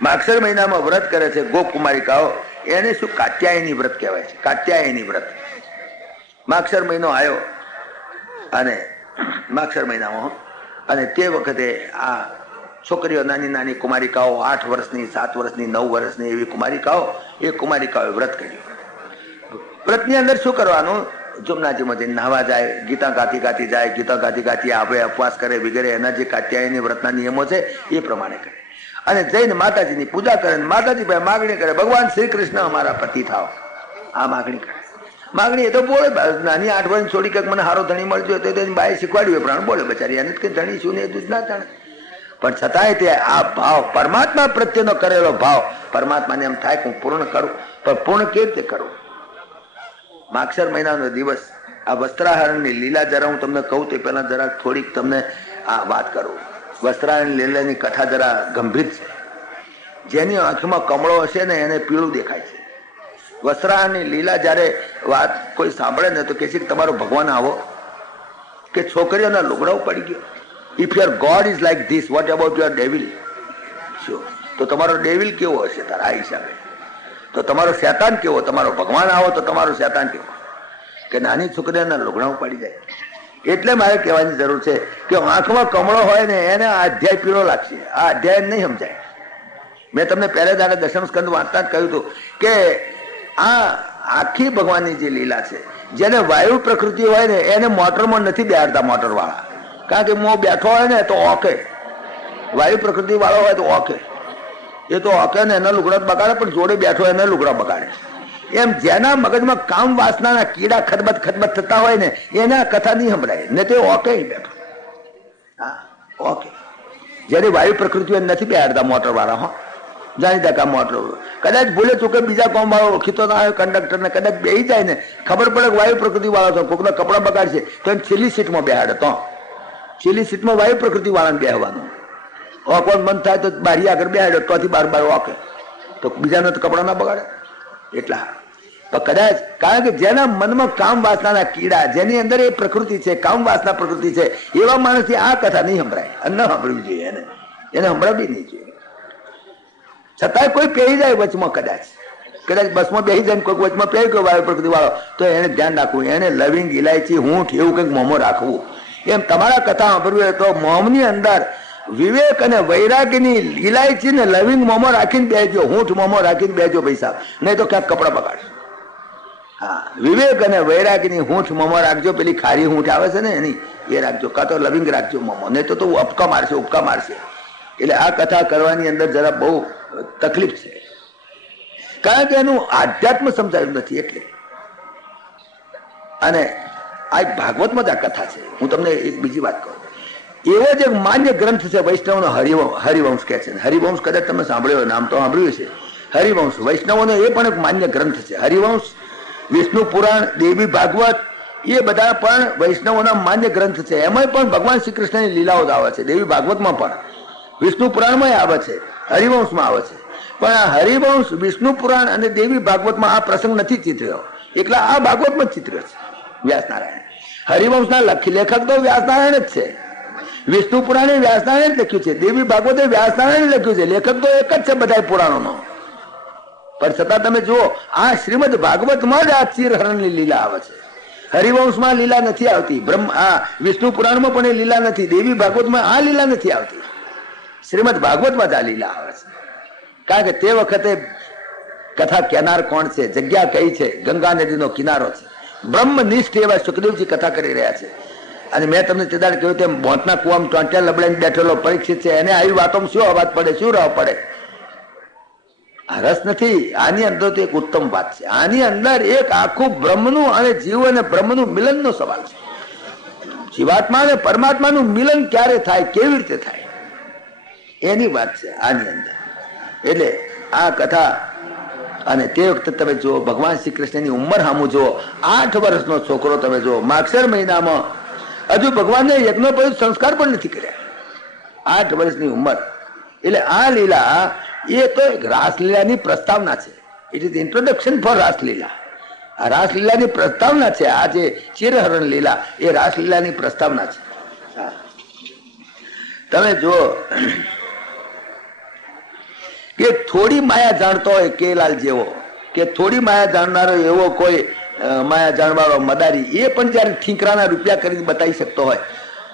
માગશર મહિનામાં વ્રત કરે છે ગોપ કુમારિકાઓ. એને શું કાત્યાયની વ્રત કહેવાય છે, કાત્યાયની વ્રત. માગશર મહિનો આવ્યો અને માગસર મહિનામાં. અને તે વખતે આ છોકરીઓ નાની નાની કુમારિકાઓ 8 વર્ષની 7 વર્ષની 9 વર્ષની એવી કુમારિકાઓએ વ્રત કર્યું. વ્રતની અંદર શું કરવાનું? જમનાજીમાં જઈને નાહવા જાય, ગીતા ગાતી જાય, ગીતા ગાતી આવે, ઉપવાસ કરે વગેરે. એના જે કાત્યાયની વ્રતના નિયમો છે એ પ્રમાણે કરે અને જઈને માતાજીની પૂજા કરે. માતાજી ભાઈ માગણી કરે, ભગવાન શ્રી કૃષ્ણ અમારા પતિ થાવ. આ માગણી કરે. માગણી એ તો બોલે, નાની 8 વર્ષની છોડી કંઈક મને સારો ધણી મળજો તો તેની બાએ શીખવાડ્યું પણ બોલે બચારી, એને કંઈ ધણી શું ને એ જ ના જાણે. પણ છતાંય તે આ ભાવ પરમાત્મા પ્રત્યેનો કરેલો ભાવ, પરમાત્માને એમ થાય કે હું પૂર્ણ કરું. પણ પૂર્ણ કેવી રીતે કરું? માગસર મહિનાનો દિવસ, આ વસ્ત્રાહરણની લીલા જરા હું તમને કહું તે પહેલા જરા થોડીક તમને આ વાત કરું. વસ્ત્રાહરણ લીલાની કથા જરા ગંભીર છે. જેની આંખમાં કમળો હશે ને એને પીળું દેખાય છે. વસ્ત્રાહરણની લીલા જયારે વાત કોઈ સાંભળે ને તો કહે છે કે તમારો ભગવાન આવો, કે છોકરીઓના લુગડાઓ પડી ગયો. If your God is like this, what about your devil? શું તો તમારો ડેવિલ કેવો હશે તારા આ હિસાબે? તો તમારો શેતાન કેવો? તમારો ભગવાન આવો તો તમારો શેતાન કેવો? કે નાની છોકરીઓના લુગડાઓ પડી જાય. એટલે મારે કહેવાની જરૂર છે કે આંખમાં કમળો હોય ને એને આ અધ્યાય પીળો લાગશે. આ અધ્યાય નહીં સમજાય. મેં તમને પહેલે દાડે દશમ સ્કંદ વાંચતા જ કહ્યું હતું કે આ આખી ભગવાનની જે લીલા છે, જેને વાયુ પ્રકૃતિ હોય ને એને મોટરમાં નથી બેહાડતા મોટર વાળા. કારણ કે હું બેઠો હોય ને તો ઓકે, વાયુ પ્રકૃતિ વાળો હોય તો ઓકે, એ તો ઓકે ને એના લુગડા બગાડે, પણ જોડે બેઠો એના લુગડા બગાડે. એમ જેના મગજમાં કામ વાસનાના કીડા ખદબત થતા હોય ને એના કથા નહીં સંભળાય ને તે ઓકે બેઠો. હા ઓકે. જેની વાયુ પ્રકૃતિ નથી બેહાડતા મોટર વાળા. હો જાણીતા કા મોટર કદાચ ભૂલે ચૂકે બીજા કોમ વાળો ઓળખીતો ના હોય કંડક્ટર ને કદાચ બેસી જાય ને ખબર પડે કે વાયુ પ્રકૃતિ વાળો તો કોકના કપડા બગાડશે તો એમ છેલ્લી સીટમાં બેહાડે. તો છેલ્લી સીટમાં વાયુ પ્રકૃતિ વાળાને બેહવાનું. ઓકવાનું મન થાય તો બારી આગળ બેહાડે તોથી બાર ઓકે, તો બીજાને તો કપડા ના બગાડે. એટલા તો કદાચ કારણ કે જેના મનમાં કામ વાસનાના કીડા, જેની અંદર એ પ્રકૃતિ છે, કામ વાસના પ્રકૃતિ છે, એવા માણસથી આ કથા નહીં સંભળાય અને ન સાંભળવી જોઈએ. એને સંભળાવી નહીં જોઈએ. છતાંય કોઈ પહેરી જાય વચમાં, કદાચ બસમાં બેસી જાય કોઈ વચમાં પહેરી ગયો વાયુ પ્રકૃતિ વાળો તો એને ધ્યાન રાખવું. એને લવિંગ, ઇલાયચી, હૂંઠ એવું કંઈક મોંમાં રાખવું. એમ તમારા કથા સાંભળવી હોય તો મોમની અંદર વિવેક અને વૈરાગીની ઇલાયચી ને લવિંગ મોંમાં રાખીને બેસજો, હૂંઠ મોંમાં રાખીને બેસજો પૈસા, નહીં તો ક્યાંક કપડા બગાડશે. હા, વિવેક અને વૈરાગીની હૂંઠ મોંમાં રાખજો. પેલી ખારી હૂંઠ આવે છે ને એની એ રાખજો, કાં તો લવિંગ રાખજો મોંમાં, નહીં તો ઉપકા મારશે. એટલે આ કથા કરવાની અંદર જરા બહુ તકલીફ છે, કારણ કે એનું આધ્યાત્મ સમજાયું નથી. એટલે અને આ ભાગવતમાં જ આ કથા છે. હું તમને એક બીજી વાત કહું. એવો જ એક માન્ય ગ્રંથ છે વૈષ્ણવનો હરિવંશ કહે છે. હરિવંશ કદાચ તમે સાંભળ્યો, નામ તો સાંભળ્યું છે. હરિવંશ વૈષ્ણવનો એ પણ એક માન્ય ગ્રંથ છે. હરિવંશ, વિષ્ણુ પુરાણ, દેવી ભાગવત એ બધા પણ વૈષ્ણવોના માન્ય ગ્રંથ છે. એમાં પણ ભગવાન શ્રી કૃષ્ણની લીલાઓ જ આવે છે. દેવી ભાગવતમાં પણ, વિષ્ણુ પુરાણમાં આવે છે, હરિવંશમાં આવે છે. પણ આ હરિવંશ, વિષ્ણુ પુરાણ અને દેવી ભાગવતમાં આ પ્રસંગ નથી ચિતર્યો. એકલા આ ભાગવતમાં જ ચિત્ર્યો છે વ્યાસનારાયણ. હરિવંશના લેખક તો વ્યાસનારાયણ જ છે. વિષ્ણુ પુરાણે વ્યાસનારાયણ લખ્યું છે, દેવી ભાગવતે વ્યાસનારાયણ લખ્યું છે. લેખક તો એક જ છે બધા પુરાણોનો. પણ છતાં તમે જુઓ આ શ્રીમદ ભાગવતમાં જ આ ચિરહરણની લીલા આવે છે. હરિવંશમાં લીલા નથી આવતી. આ વિષ્ણુ પુરાણમાં પણ એ લીલા નથી. દેવી ભાગવતમાં આ લીલા નથી આવતી. શ્રીમદ ભાગવતમાં જ આ લીલા આવે છે. કારણ કે તે વખતે કથા કેનાર કોણ છે, જગ્યા કઈ છે? ગંગા નદીનો કિનારો છે. બ્રહ્મનિષ્ઠ એવા સુખદેવજી કથા કરી રહ્યા છે. અને મેં તમને તે દાડે કહ્યું તેમ મોતના કુવામાં ટોંટિયા લબડાઈને બેઠેલો પરીક્ષિત છે. એને આવી વાતોમાં શું અવાજ પડે, શું રાવ પડે? રસ નથી. આની અંદર તો એક ઉત્તમ વાત છે. આની અંદર એક આખું બ્રહ્મનું અને જીવ અને બ્રહ્મનું મિલનનો સવાલ છે. જીવાત્મા અને પરમાત્માનું મિલન ક્યારે થાય, કેવી રીતે થાય, એની વાત છે આની અંદર. એટલે આ કથા, અને તે વખતે તમે જુઓ ભગવાન શ્રી કૃષ્ણની ઉંમર સામું જુઓ. 8 વર્ષનો છોકરો તમે જુઓ, માગસર મહિનામાં હજુ ભગવાનને યજ્ઞોપવિત સંસ્કાર પણ નથી કર્યા. 8 વર્ષની ઉંમર. એટલે આ લીલા એ તો એક રાસલીલાની પ્રસ્તાવના છે. ઇટ ઇઝ ઇન્ટ્રોડક્શન ફોર રાસલીલા. આ રાસલીલાની પ્રસ્તાવના છે. આ જે ચિરહરણ લીલા એ રાસલીલાની પ્રસ્તાવના છે. તમે જુઓ કે થોડી માયા જાણતો હોય કેલાલ જેવો, કે થોડી માયા જાણનારો એવો કોઈ માયા જાણવાળો મદારી એ પણ જયારે ઠીકરાના રૂપિયા કરીને બતાવી શકતો હોય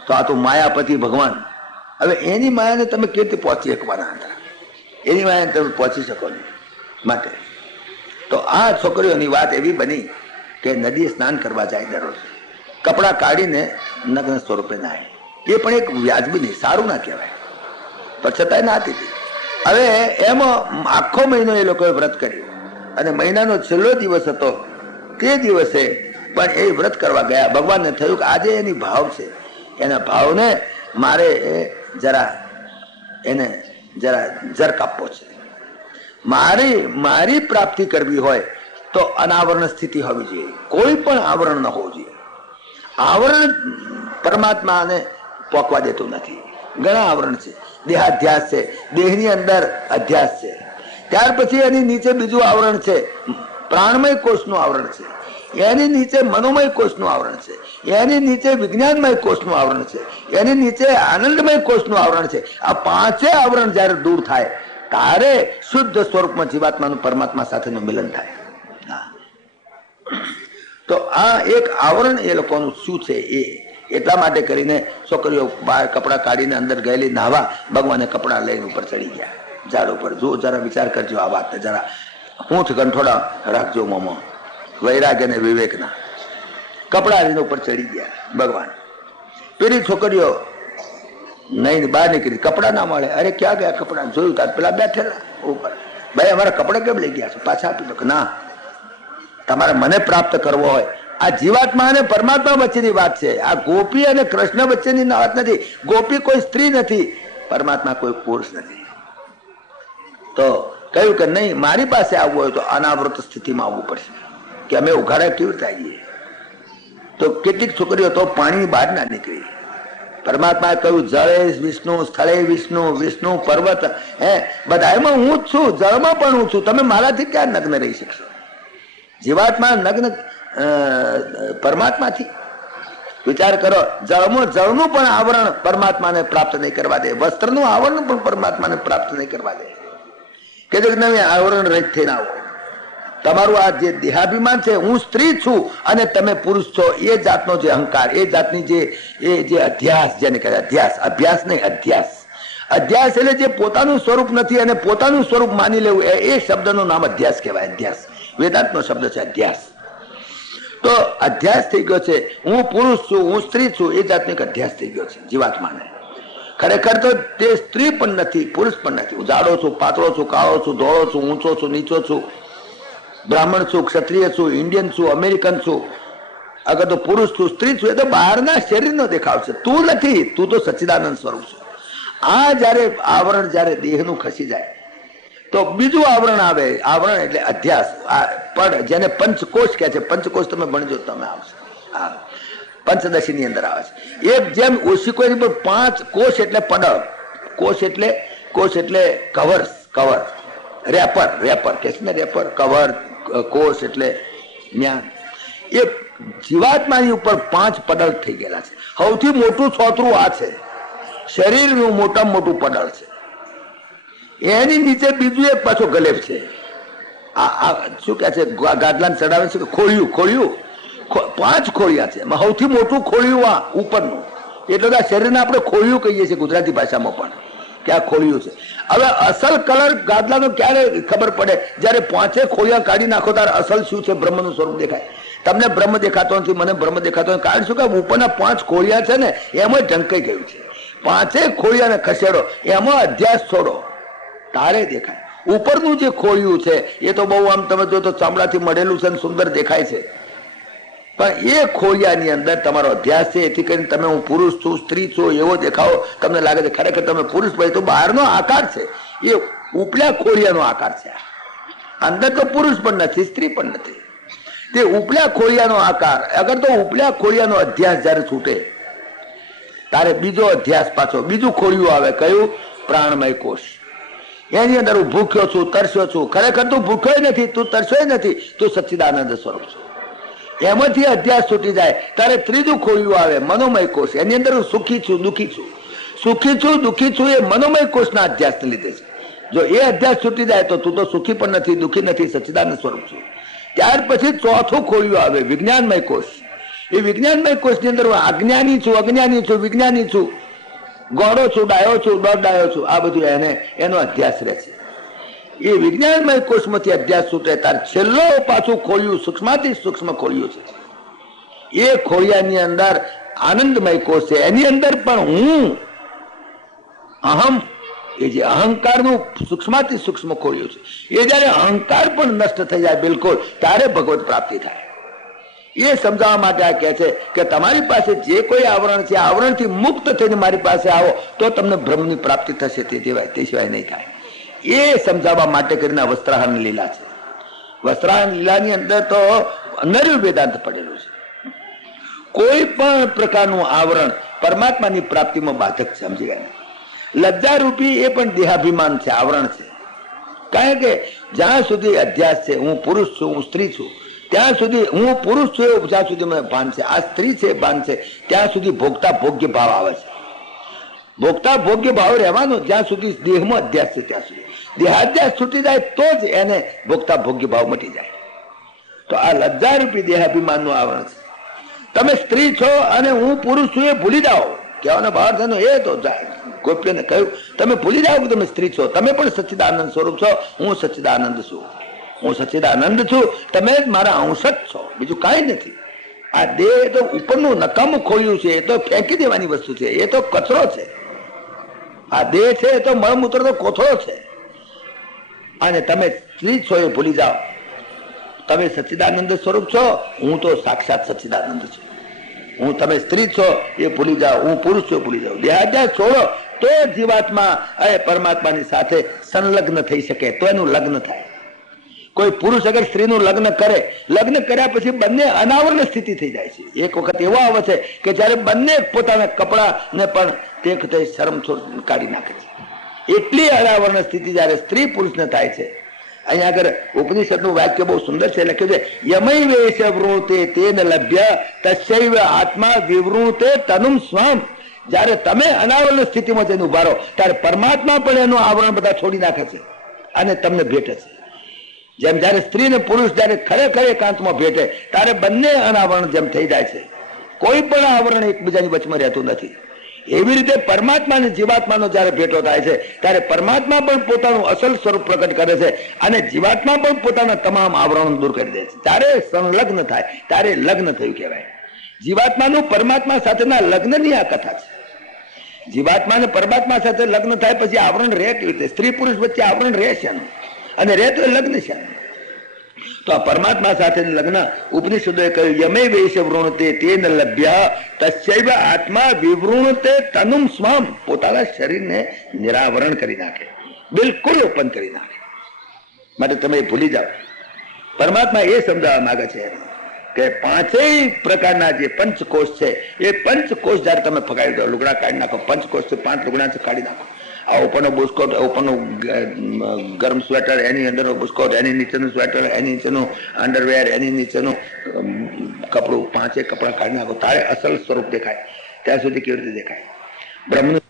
તો આ તો માયાપતિ ભગવાન. હવે એની માયાને તમે કેવી રીતે પહોંચી શકવાના હતા? એની માયાને તમે પહોંચી શકો નહીં. માટે તો આ છોકરીઓની વાત એવી બની કે નદીએ સ્નાન કરવા જાય દરરોજ, કપડાં કાઢીને નગ્ન સ્વરૂપે નાય. એ પણ એક વ્યાજબી નહીં, સારું ના કહેવાય, પણ છતાંય નાતી હતી. હવે એમાં આખો મહિનો એ લોકોએ વ્રત કર્યું અને મહિનાનો છેલ્લો દિવસ હતો. તે દિવસે પણ એ વ્રત કરવા ગયા. ભગવાનને થયું કે આજે એની ભાવ છે, એના ભાવને મારે એને જર કાપવો છે. મારી પ્રાપ્તિ કરવી હોય તો અનાવરણ સ્થિતિ હોવી જોઈએ, કોઈ પણ આવરણ ન હોવું જોઈએ. આવરણ પરમાત્માને પોકવા દેતું નથી. ઘણા આવરણ છે, દેહાધ્યાસ છે, દેહની અંદર અધ્યાસ છે. ત્યાર પછી એની નીચે બીજું આવરણ છે, પ્રાણમય કોષનું આવરણ છે. એની નીચે મનોમય કોષનું આવરણ છે. એની નીચે વિજ્ઞાનમય કોષનું આવરણ છે. એની નીચે આનંદમય કોષનું આવરણ છે. આ પાંચે આવરણ જયારે દૂર થાય ત્યારે શુદ્ધ સ્વરૂપમાં જીવાત્માનું પરમાત્મા સાથેનું મિલન થાય. તો આ એક આવરણ એ લોકોનું શું છે એ એટલા માટે કરીને છોકરીઓ બહાર કપડા કાઢીને અંદર ગયેલી નાહવા, ભગવાને કપડા લઈને ઉપર ચડી ગયા ઝાડ ઉપર. જો જરા વિચાર કરજો આ વાત, જરા ઊંઠ ગંઠોડા રાખજો મોમો, વૈરાગ્ય અને વિવેકના. કપડા લઈને ઉપર ચડી ગયા ભગવાન. પેલી છોકરીઓ નહીં બહાર નીકળી, કપડા ના મળે. અરે ક્યાં ગયા કપડા? જોયું તાર પેલા બેઠેલા ઉપર. ભાઈ અમારા કપડા કેમ લઈ ગયા છો? પાછા આપી દો. ના, તમારે મને પ્રાપ્ત કરવો હોય. આ જીવાત્મા અને પરમાત્મા વચ્ચેની વાત છે. આ ગોપી અને કૃષ્ણ વચ્ચેની વાત નથી. ગોપી કોઈ સ્ત્રી નથી, પરમાત્મા કોઈ પુરુષ નથી. તો કહ્યું કે નહીં, મારી પાસે આવવું હોય તો અનાવૃત સ્થિતિમાં આવવું પડશે. કે અમે ઉઘાડા કેવી રીતે આવીએ? તો કેટલીક છોકરીઓ તો પાણી બહાર ના નીકળી. પરમાત્માએ કહ્યું જળે વિષ્ણુ, સ્થળે વિષ્ણુ, વિષ્ણુ પર્વત, બધામાં હું જ છું, જળમાં પણ હું છું. તમે મારાથી ક્યાં નગ્ન રહી શકશો? જીવાત્મા નગ્ન પરમાત્માથી. વિચાર કરો, જળનું પણ આવરણ પરમાત્માને પ્રાપ્ત નહીં કરવા દે, વસ્ત્રનું આવરણ પણ પરમાત્માને પ્રાપ્ત નહીં કરવા દે. કે તમે આવરણ રહિત થઈને આવો. તમારું આ જે દેહાભિમાન છે, હું સ્ત્રી છું અને તમે પુરુષ છો, એ જાતનો જે અહંકાર, એ જાતની જે અધ્યાસ, જેને કહે અધ્યાસ, અભ્યાસ નહીં અધ્યાસ. અધ્યાસ એટલે જે પોતાનું સ્વરૂપ નથી અને પોતાનું સ્વરૂપ માની લેવું, એ શબ્દનું નામ અધ્યાસ કહેવાય. અધ્યાસ વેદાંતનો શબ્દ છે, અધ્યાસ. તો અધ્યાસ થઈ ગયો છે. હું પુરુષ છું, હું સ્ત્રી છું, એ જાતનો એક અધ્યાસ થઈ ગયો છે જીવાત્માને. ખરેખર તો તે સ્ત્રી પણ નથી, પુરુષ પણ નથી. હું જાડો છું, પાતળો છું, કાળો છું, ધોળો છું, ઊંચો છું, નીચો છું, બ્રાહ્મણ છું, ક્ષત્રિય છું, ઇન્ડિયન છું, અમેરિકન છું. અગર તો પુરુષ છું, સ્ત્રી છું, એ તો બહારના શરીરનો દેખાવ છે. તું નથી, તું તો સચ્ચિદાનંદ સ્વરૂપ છે. આ જયારે આવરણ જયારે દેહનું ખસી જાય તો બીજું આવરણ આવે. આવરણ એટલે અધ્યાસ, પણ જેને પંચકોશ કહે છે. પંચકોશ તમે ભણજો, તમે આવશે. હા, પંચદશી ની અંદર આવે છે. એક જેમ ઓશિકો 5 કોષ એટલે પડળ, કોષ એટલે કવર, રેપર કે છે ને, રેપર, કવર, કોષ એટલે જ્ઞાન. એ જીવાત્માની ઉપર 5 પડળ થઈ ગયેલા છે. સૌથી મોટું છોતરું આ છે, શરીરનું મોટામાં મોટું પડળ છે. એની નીચે બીજું એક પાછો ગલેબ છે. આ શું કે છે, ગાદલા ચડાવે છે, ખોળિયું 5 ખોળિયા છે. સૌથી મોટું ખોળિયું આ ઉપરનું. એટલે આ શરીરને આપણે ખોળિયું કહીએ છીએ ગુજરાતી ભાષામાં પણ, કે આ ખોળિયું છે. હવે અસલ કલર ગાદલાનો ક્યારે ખબર પડે? જયારે 5 ખોળિયા કાઢી નાખો ત્યારે અસલ શું છે, બ્રહ્મનું સ્વરૂપ દેખાય. તમને બ્રહ્મ દેખાતો નથી, મને બ્રહ્મ દેખાતો નથી. કારણ શું કે ઉપરના 5 ખોળિયા છે ને, એમાં ઢંકાઈ ગયું છે. 5 ખોળિયાને ખસેડો, એમાં અધ્યાસ છોડો, તારે દેખાય. ઉપરનું જે ખોળિયું છે એ તો બહુ આમ તમે જો તો ચામડાથી મળેલું છે, સુંદર દેખાય છે. પણ એ ખોળિયાની અંદર તમારો અધ્યાસ છે. એથી કરીને તમે હું પુરુષ છું, સ્ત્રી છું એવો દેખાવો તમને લાગે છે. ખરેખર તમે પુરુષ ભાઈ તો બહારનો આકાર છે, એ ઉપલા ખોળિયાનો આકાર છે. અંદર તો પુરુષ પણ નથી, સ્ત્રી પણ નથી. તે ઉપલા ખોળિયાનો આકાર. અગર તો ઉપલા ખોળિયાનો અધ્યાસ જયારે છૂટે તારે બીજો અધ્યાસ, પાછો બીજું ખોળિયું આવે. કયું? પ્રાણમય કોષ. એની અંદર હું ભૂખ્યો છું, તરસ્યો છું. ખરેખર તું ભૂખ્યો નથી, તું તરસ્યો નથી, તું સચ્ચિદાનંદ સ્વરૂપ છું. એમાંથી અધ્યાસ છૂટી જાય ત્યારે ત્રીજું ખોળિયું આવે, મનોમય કોષ. એની અંદર હું સુખી છું, દુઃખી છું. સુખી છું, દુઃખી છું, એ મનોમય કોષના અધ્યાસને લીધે છે. જો એ અધ્યાસ છૂટી જાય તો તું તો સુખી પણ નથી, દુઃખી નથી, સચ્ચિદાનંદ સ્વરૂપ છું. ત્યાર પછી ચોથું ખોળિયું આવે વિજ્ઞાનમય કોષ. એ વિજ્ઞાનમય કોષની અંદર હું અજ્ઞાની છું, અજ્ઞાની છું, વિજ્ઞાની છું, ગોળો છું, ડાયો છું, દોઢ ડાયો છું, આ બધું એનો અધ્યાસ રહે છે. એ વિજ્ઞાનમય કોષમાંથી અધ્યાસ છૂટે તાર છેલ્લો પાછું ખોળિયું સૂક્ષ્માથી સૂક્ષ્મ ખોળિયું છે. એ ખોળિયાની અંદર આનંદમય કોષ છે. એની અંદર પણ હું અહમ, એ જે અહંકારનું સૂક્ષ્માથી સૂક્ષ્મ ખોળિયું છે, એ જયારે અહંકાર પણ નષ્ટ થઈ જાય બિલકુલ, ત્યારે ભગવત પ્રાપ્તિ થાય. એ સમજાવવા માટે આ કહે છે કે તમારી પાસે જે કોઈ આવરણ છે, આવરણથી મુક્ત થઈને મારી પાસે આવો તો તમને બ્રહ્મની પ્રાપ્તિ થશે, તે સિવાય નહીં થાય. એ સમજાવવા માટે કરીને વસ્ત્રાહરણ લીલા છે. વસ્ત્રાહરણ લીલાની અંદર તો નર્યું વેદાંત પડેલું છે. કોઈ પણ પ્રકારનું આવરણ પરમાત્માની પ્રાપ્તિમાં બાધક છે, સમજી ગયા. લજ્જારૂપી એ પણ દેહાભિમાન છે, આવરણ છે. કારણ કે જ્યાં સુધી અધ્યાસ છે, હું પુરુષ છું, હું સ્ત્રી છું, ત્યાં સુધી હું પુરુષ છું એવું જ્યાં સુધી મને ભાન છે, આ સ્ત્રી છે ભાન છે, ત્યાં સુધી ભોગતા ભોગ્ય ભાવ આવે છે. ભોગતા ભોગ્ય ભાવ રહેવાનો જ્યાં સુધી દેહમાં અધ્યાસ છે, ત્યાં સુધી દેહાધ્યાસ છૂટી જાય તો જ એને ભોગતા ભોગ્ય ભાવ મટી જાય. તો આ લજ્જારૂપી દેહાભિમાનનું આવરણ છે. તમે સ્ત્રી છો અને હું પુરુષ છું એ ભૂલી જાઓ, કહેવાનો બહાર થનો એ તો જાય. ગોપીઓને કહ્યું તમે ભૂલી જાઓ કે તમે સ્ત્રી છો, તમે પણ સચ્ચિદાનંદ સ્વરૂપ છો, હું સચ્ચિદાનંદ છું. હું સચ્ચિદાનંદ છું, તમે જ મારા અંશ જ છો, બીજું કાંઈ નથી. આ દેહ તો ઉપરનું નકામું ખોલ્યું છે, એ તો ફેંકી દેવાની વસ્તુ છે, એ તો કચરો છે. આ દેહ છે એ તો મળમૂત્ર તો કોથળો છે. અને તમે સ્ત્રી છો એ ભૂલી જાઓ, તમે સચ્ચિદાનંદ સ્વરૂપ છો, હું તો સાક્ષાત સચ્ચિદાનંદ છું. હું તમે સ્ત્રી છો એ ભૂલી જાઓ, હું પુરુષ છું ભૂલી જાઓ. દેહાધ્યાસ છોડો તો જીવાત્મા એ પરમાત્માની સાથે સંલગ્ન થઈ શકે, તો એનું લગ્ન થાય. કોઈ પુરુષ અગર સ્ત્રીનું લગ્ન કરે, લગ્ન કર્યા પછી બંને અનાવરણ સ્થિતિ થઈ જાય છે. એક વખત એવો આવે છે કે જયારે બંને પોતાના કપડાને પણ તે શરમ કાઢી નાખે છે. એટલી અનાવરણ સ્થિતિ જયારે સ્ત્રી પુરુષને થાય છે. અહીંયા આગળ ઉપનિષદનું વાક્ય બહુ સુંદર છે, લખ્યું છે યમૈ વેશ વૃતે તેન લભ્ય તસ્યૈવ આત્મા વિવૃતે તનુમ સ્વામ. જયારે તમે અનાવરણ સ્થિતિમાં જઈને ઉભા રહો ત્યારે પરમાત્મા પણ એનું આવરણ બધા છોડી નાખે છે અને તમને ભેટે છે. જેમ જયારે સ્ત્રી ને પુરુષ જયારે ખરેખર એકાંતમાં ભેટે ત્યારે બંને અનાવરણ જેમ થઈ જાય છે, કોઈ પણ આવરણ એકબીજાની વચમાં રહેતું નથી. એવી રીતે પરમાત્મા અને જીવાત્માનો જયારે ભેટો થાય છે ત્યારે પરમાત્મા પણ પોતાનું અસલ સ્વરૂપ પ્રકટ કરે છે અને જીવાત્મા પણ પોતાના તમામ આવરણો દૂર કરી દે છે. ત્યારે સંલગ્ન થાય, ત્યારે લગ્ન થયું કહેવાય. જીવાત્માનું પરમાત્મા સાથેના લગ્નની આ કથા છે. જીવાત્મા અને પરમાત્મા સાથે લગ્ન થાય પછી આવરણ રહે કેવી રીતે? સ્ત્રી પુરુષ વચ્ચે આવરણ રહે છે અને રહે તો લગ્ન છે. તો આ પરમાત્મા સાથે લગ્ન ઉપનિષદોએ કહ્યું યમે વેશ વૃણતે તેન લભ્ય તસ્યૈવ આત્મા વિવૃણતે તનુમ સ્વામ. પોતાના શરીરને નિરાવરણ કરી નાખે, બિલકુલ ઓપન કરી નાખે. માટે તમે ભૂલી જાઓ. પરમાત્મા એ સમજાવવા માંગે છે કે પાંચેય પ્રકારના જે પંચકોષ છે એ પંચકોષ જયારે તમે ફગાવી દો, લુગડા કાઢી નાખો, પંચકોષ 5 લુગડા કાઢી નાખો. આ ઉપરનો બુસ્કોટ, ઉપરનું ગરમ સ્વેટર, એની અંદરનો બુસ્કોટ, એની નીચેનું સ્વેટર, એની નીચેનું અંડરવેર, એની નીચેનું કપડું, 5 કપડા કાઢી નાખો તારે અસલ સ્વરૂપ દેખાય. ત્યાં સુધી કેવી રીતે દેખાય? બ્રહ્મનું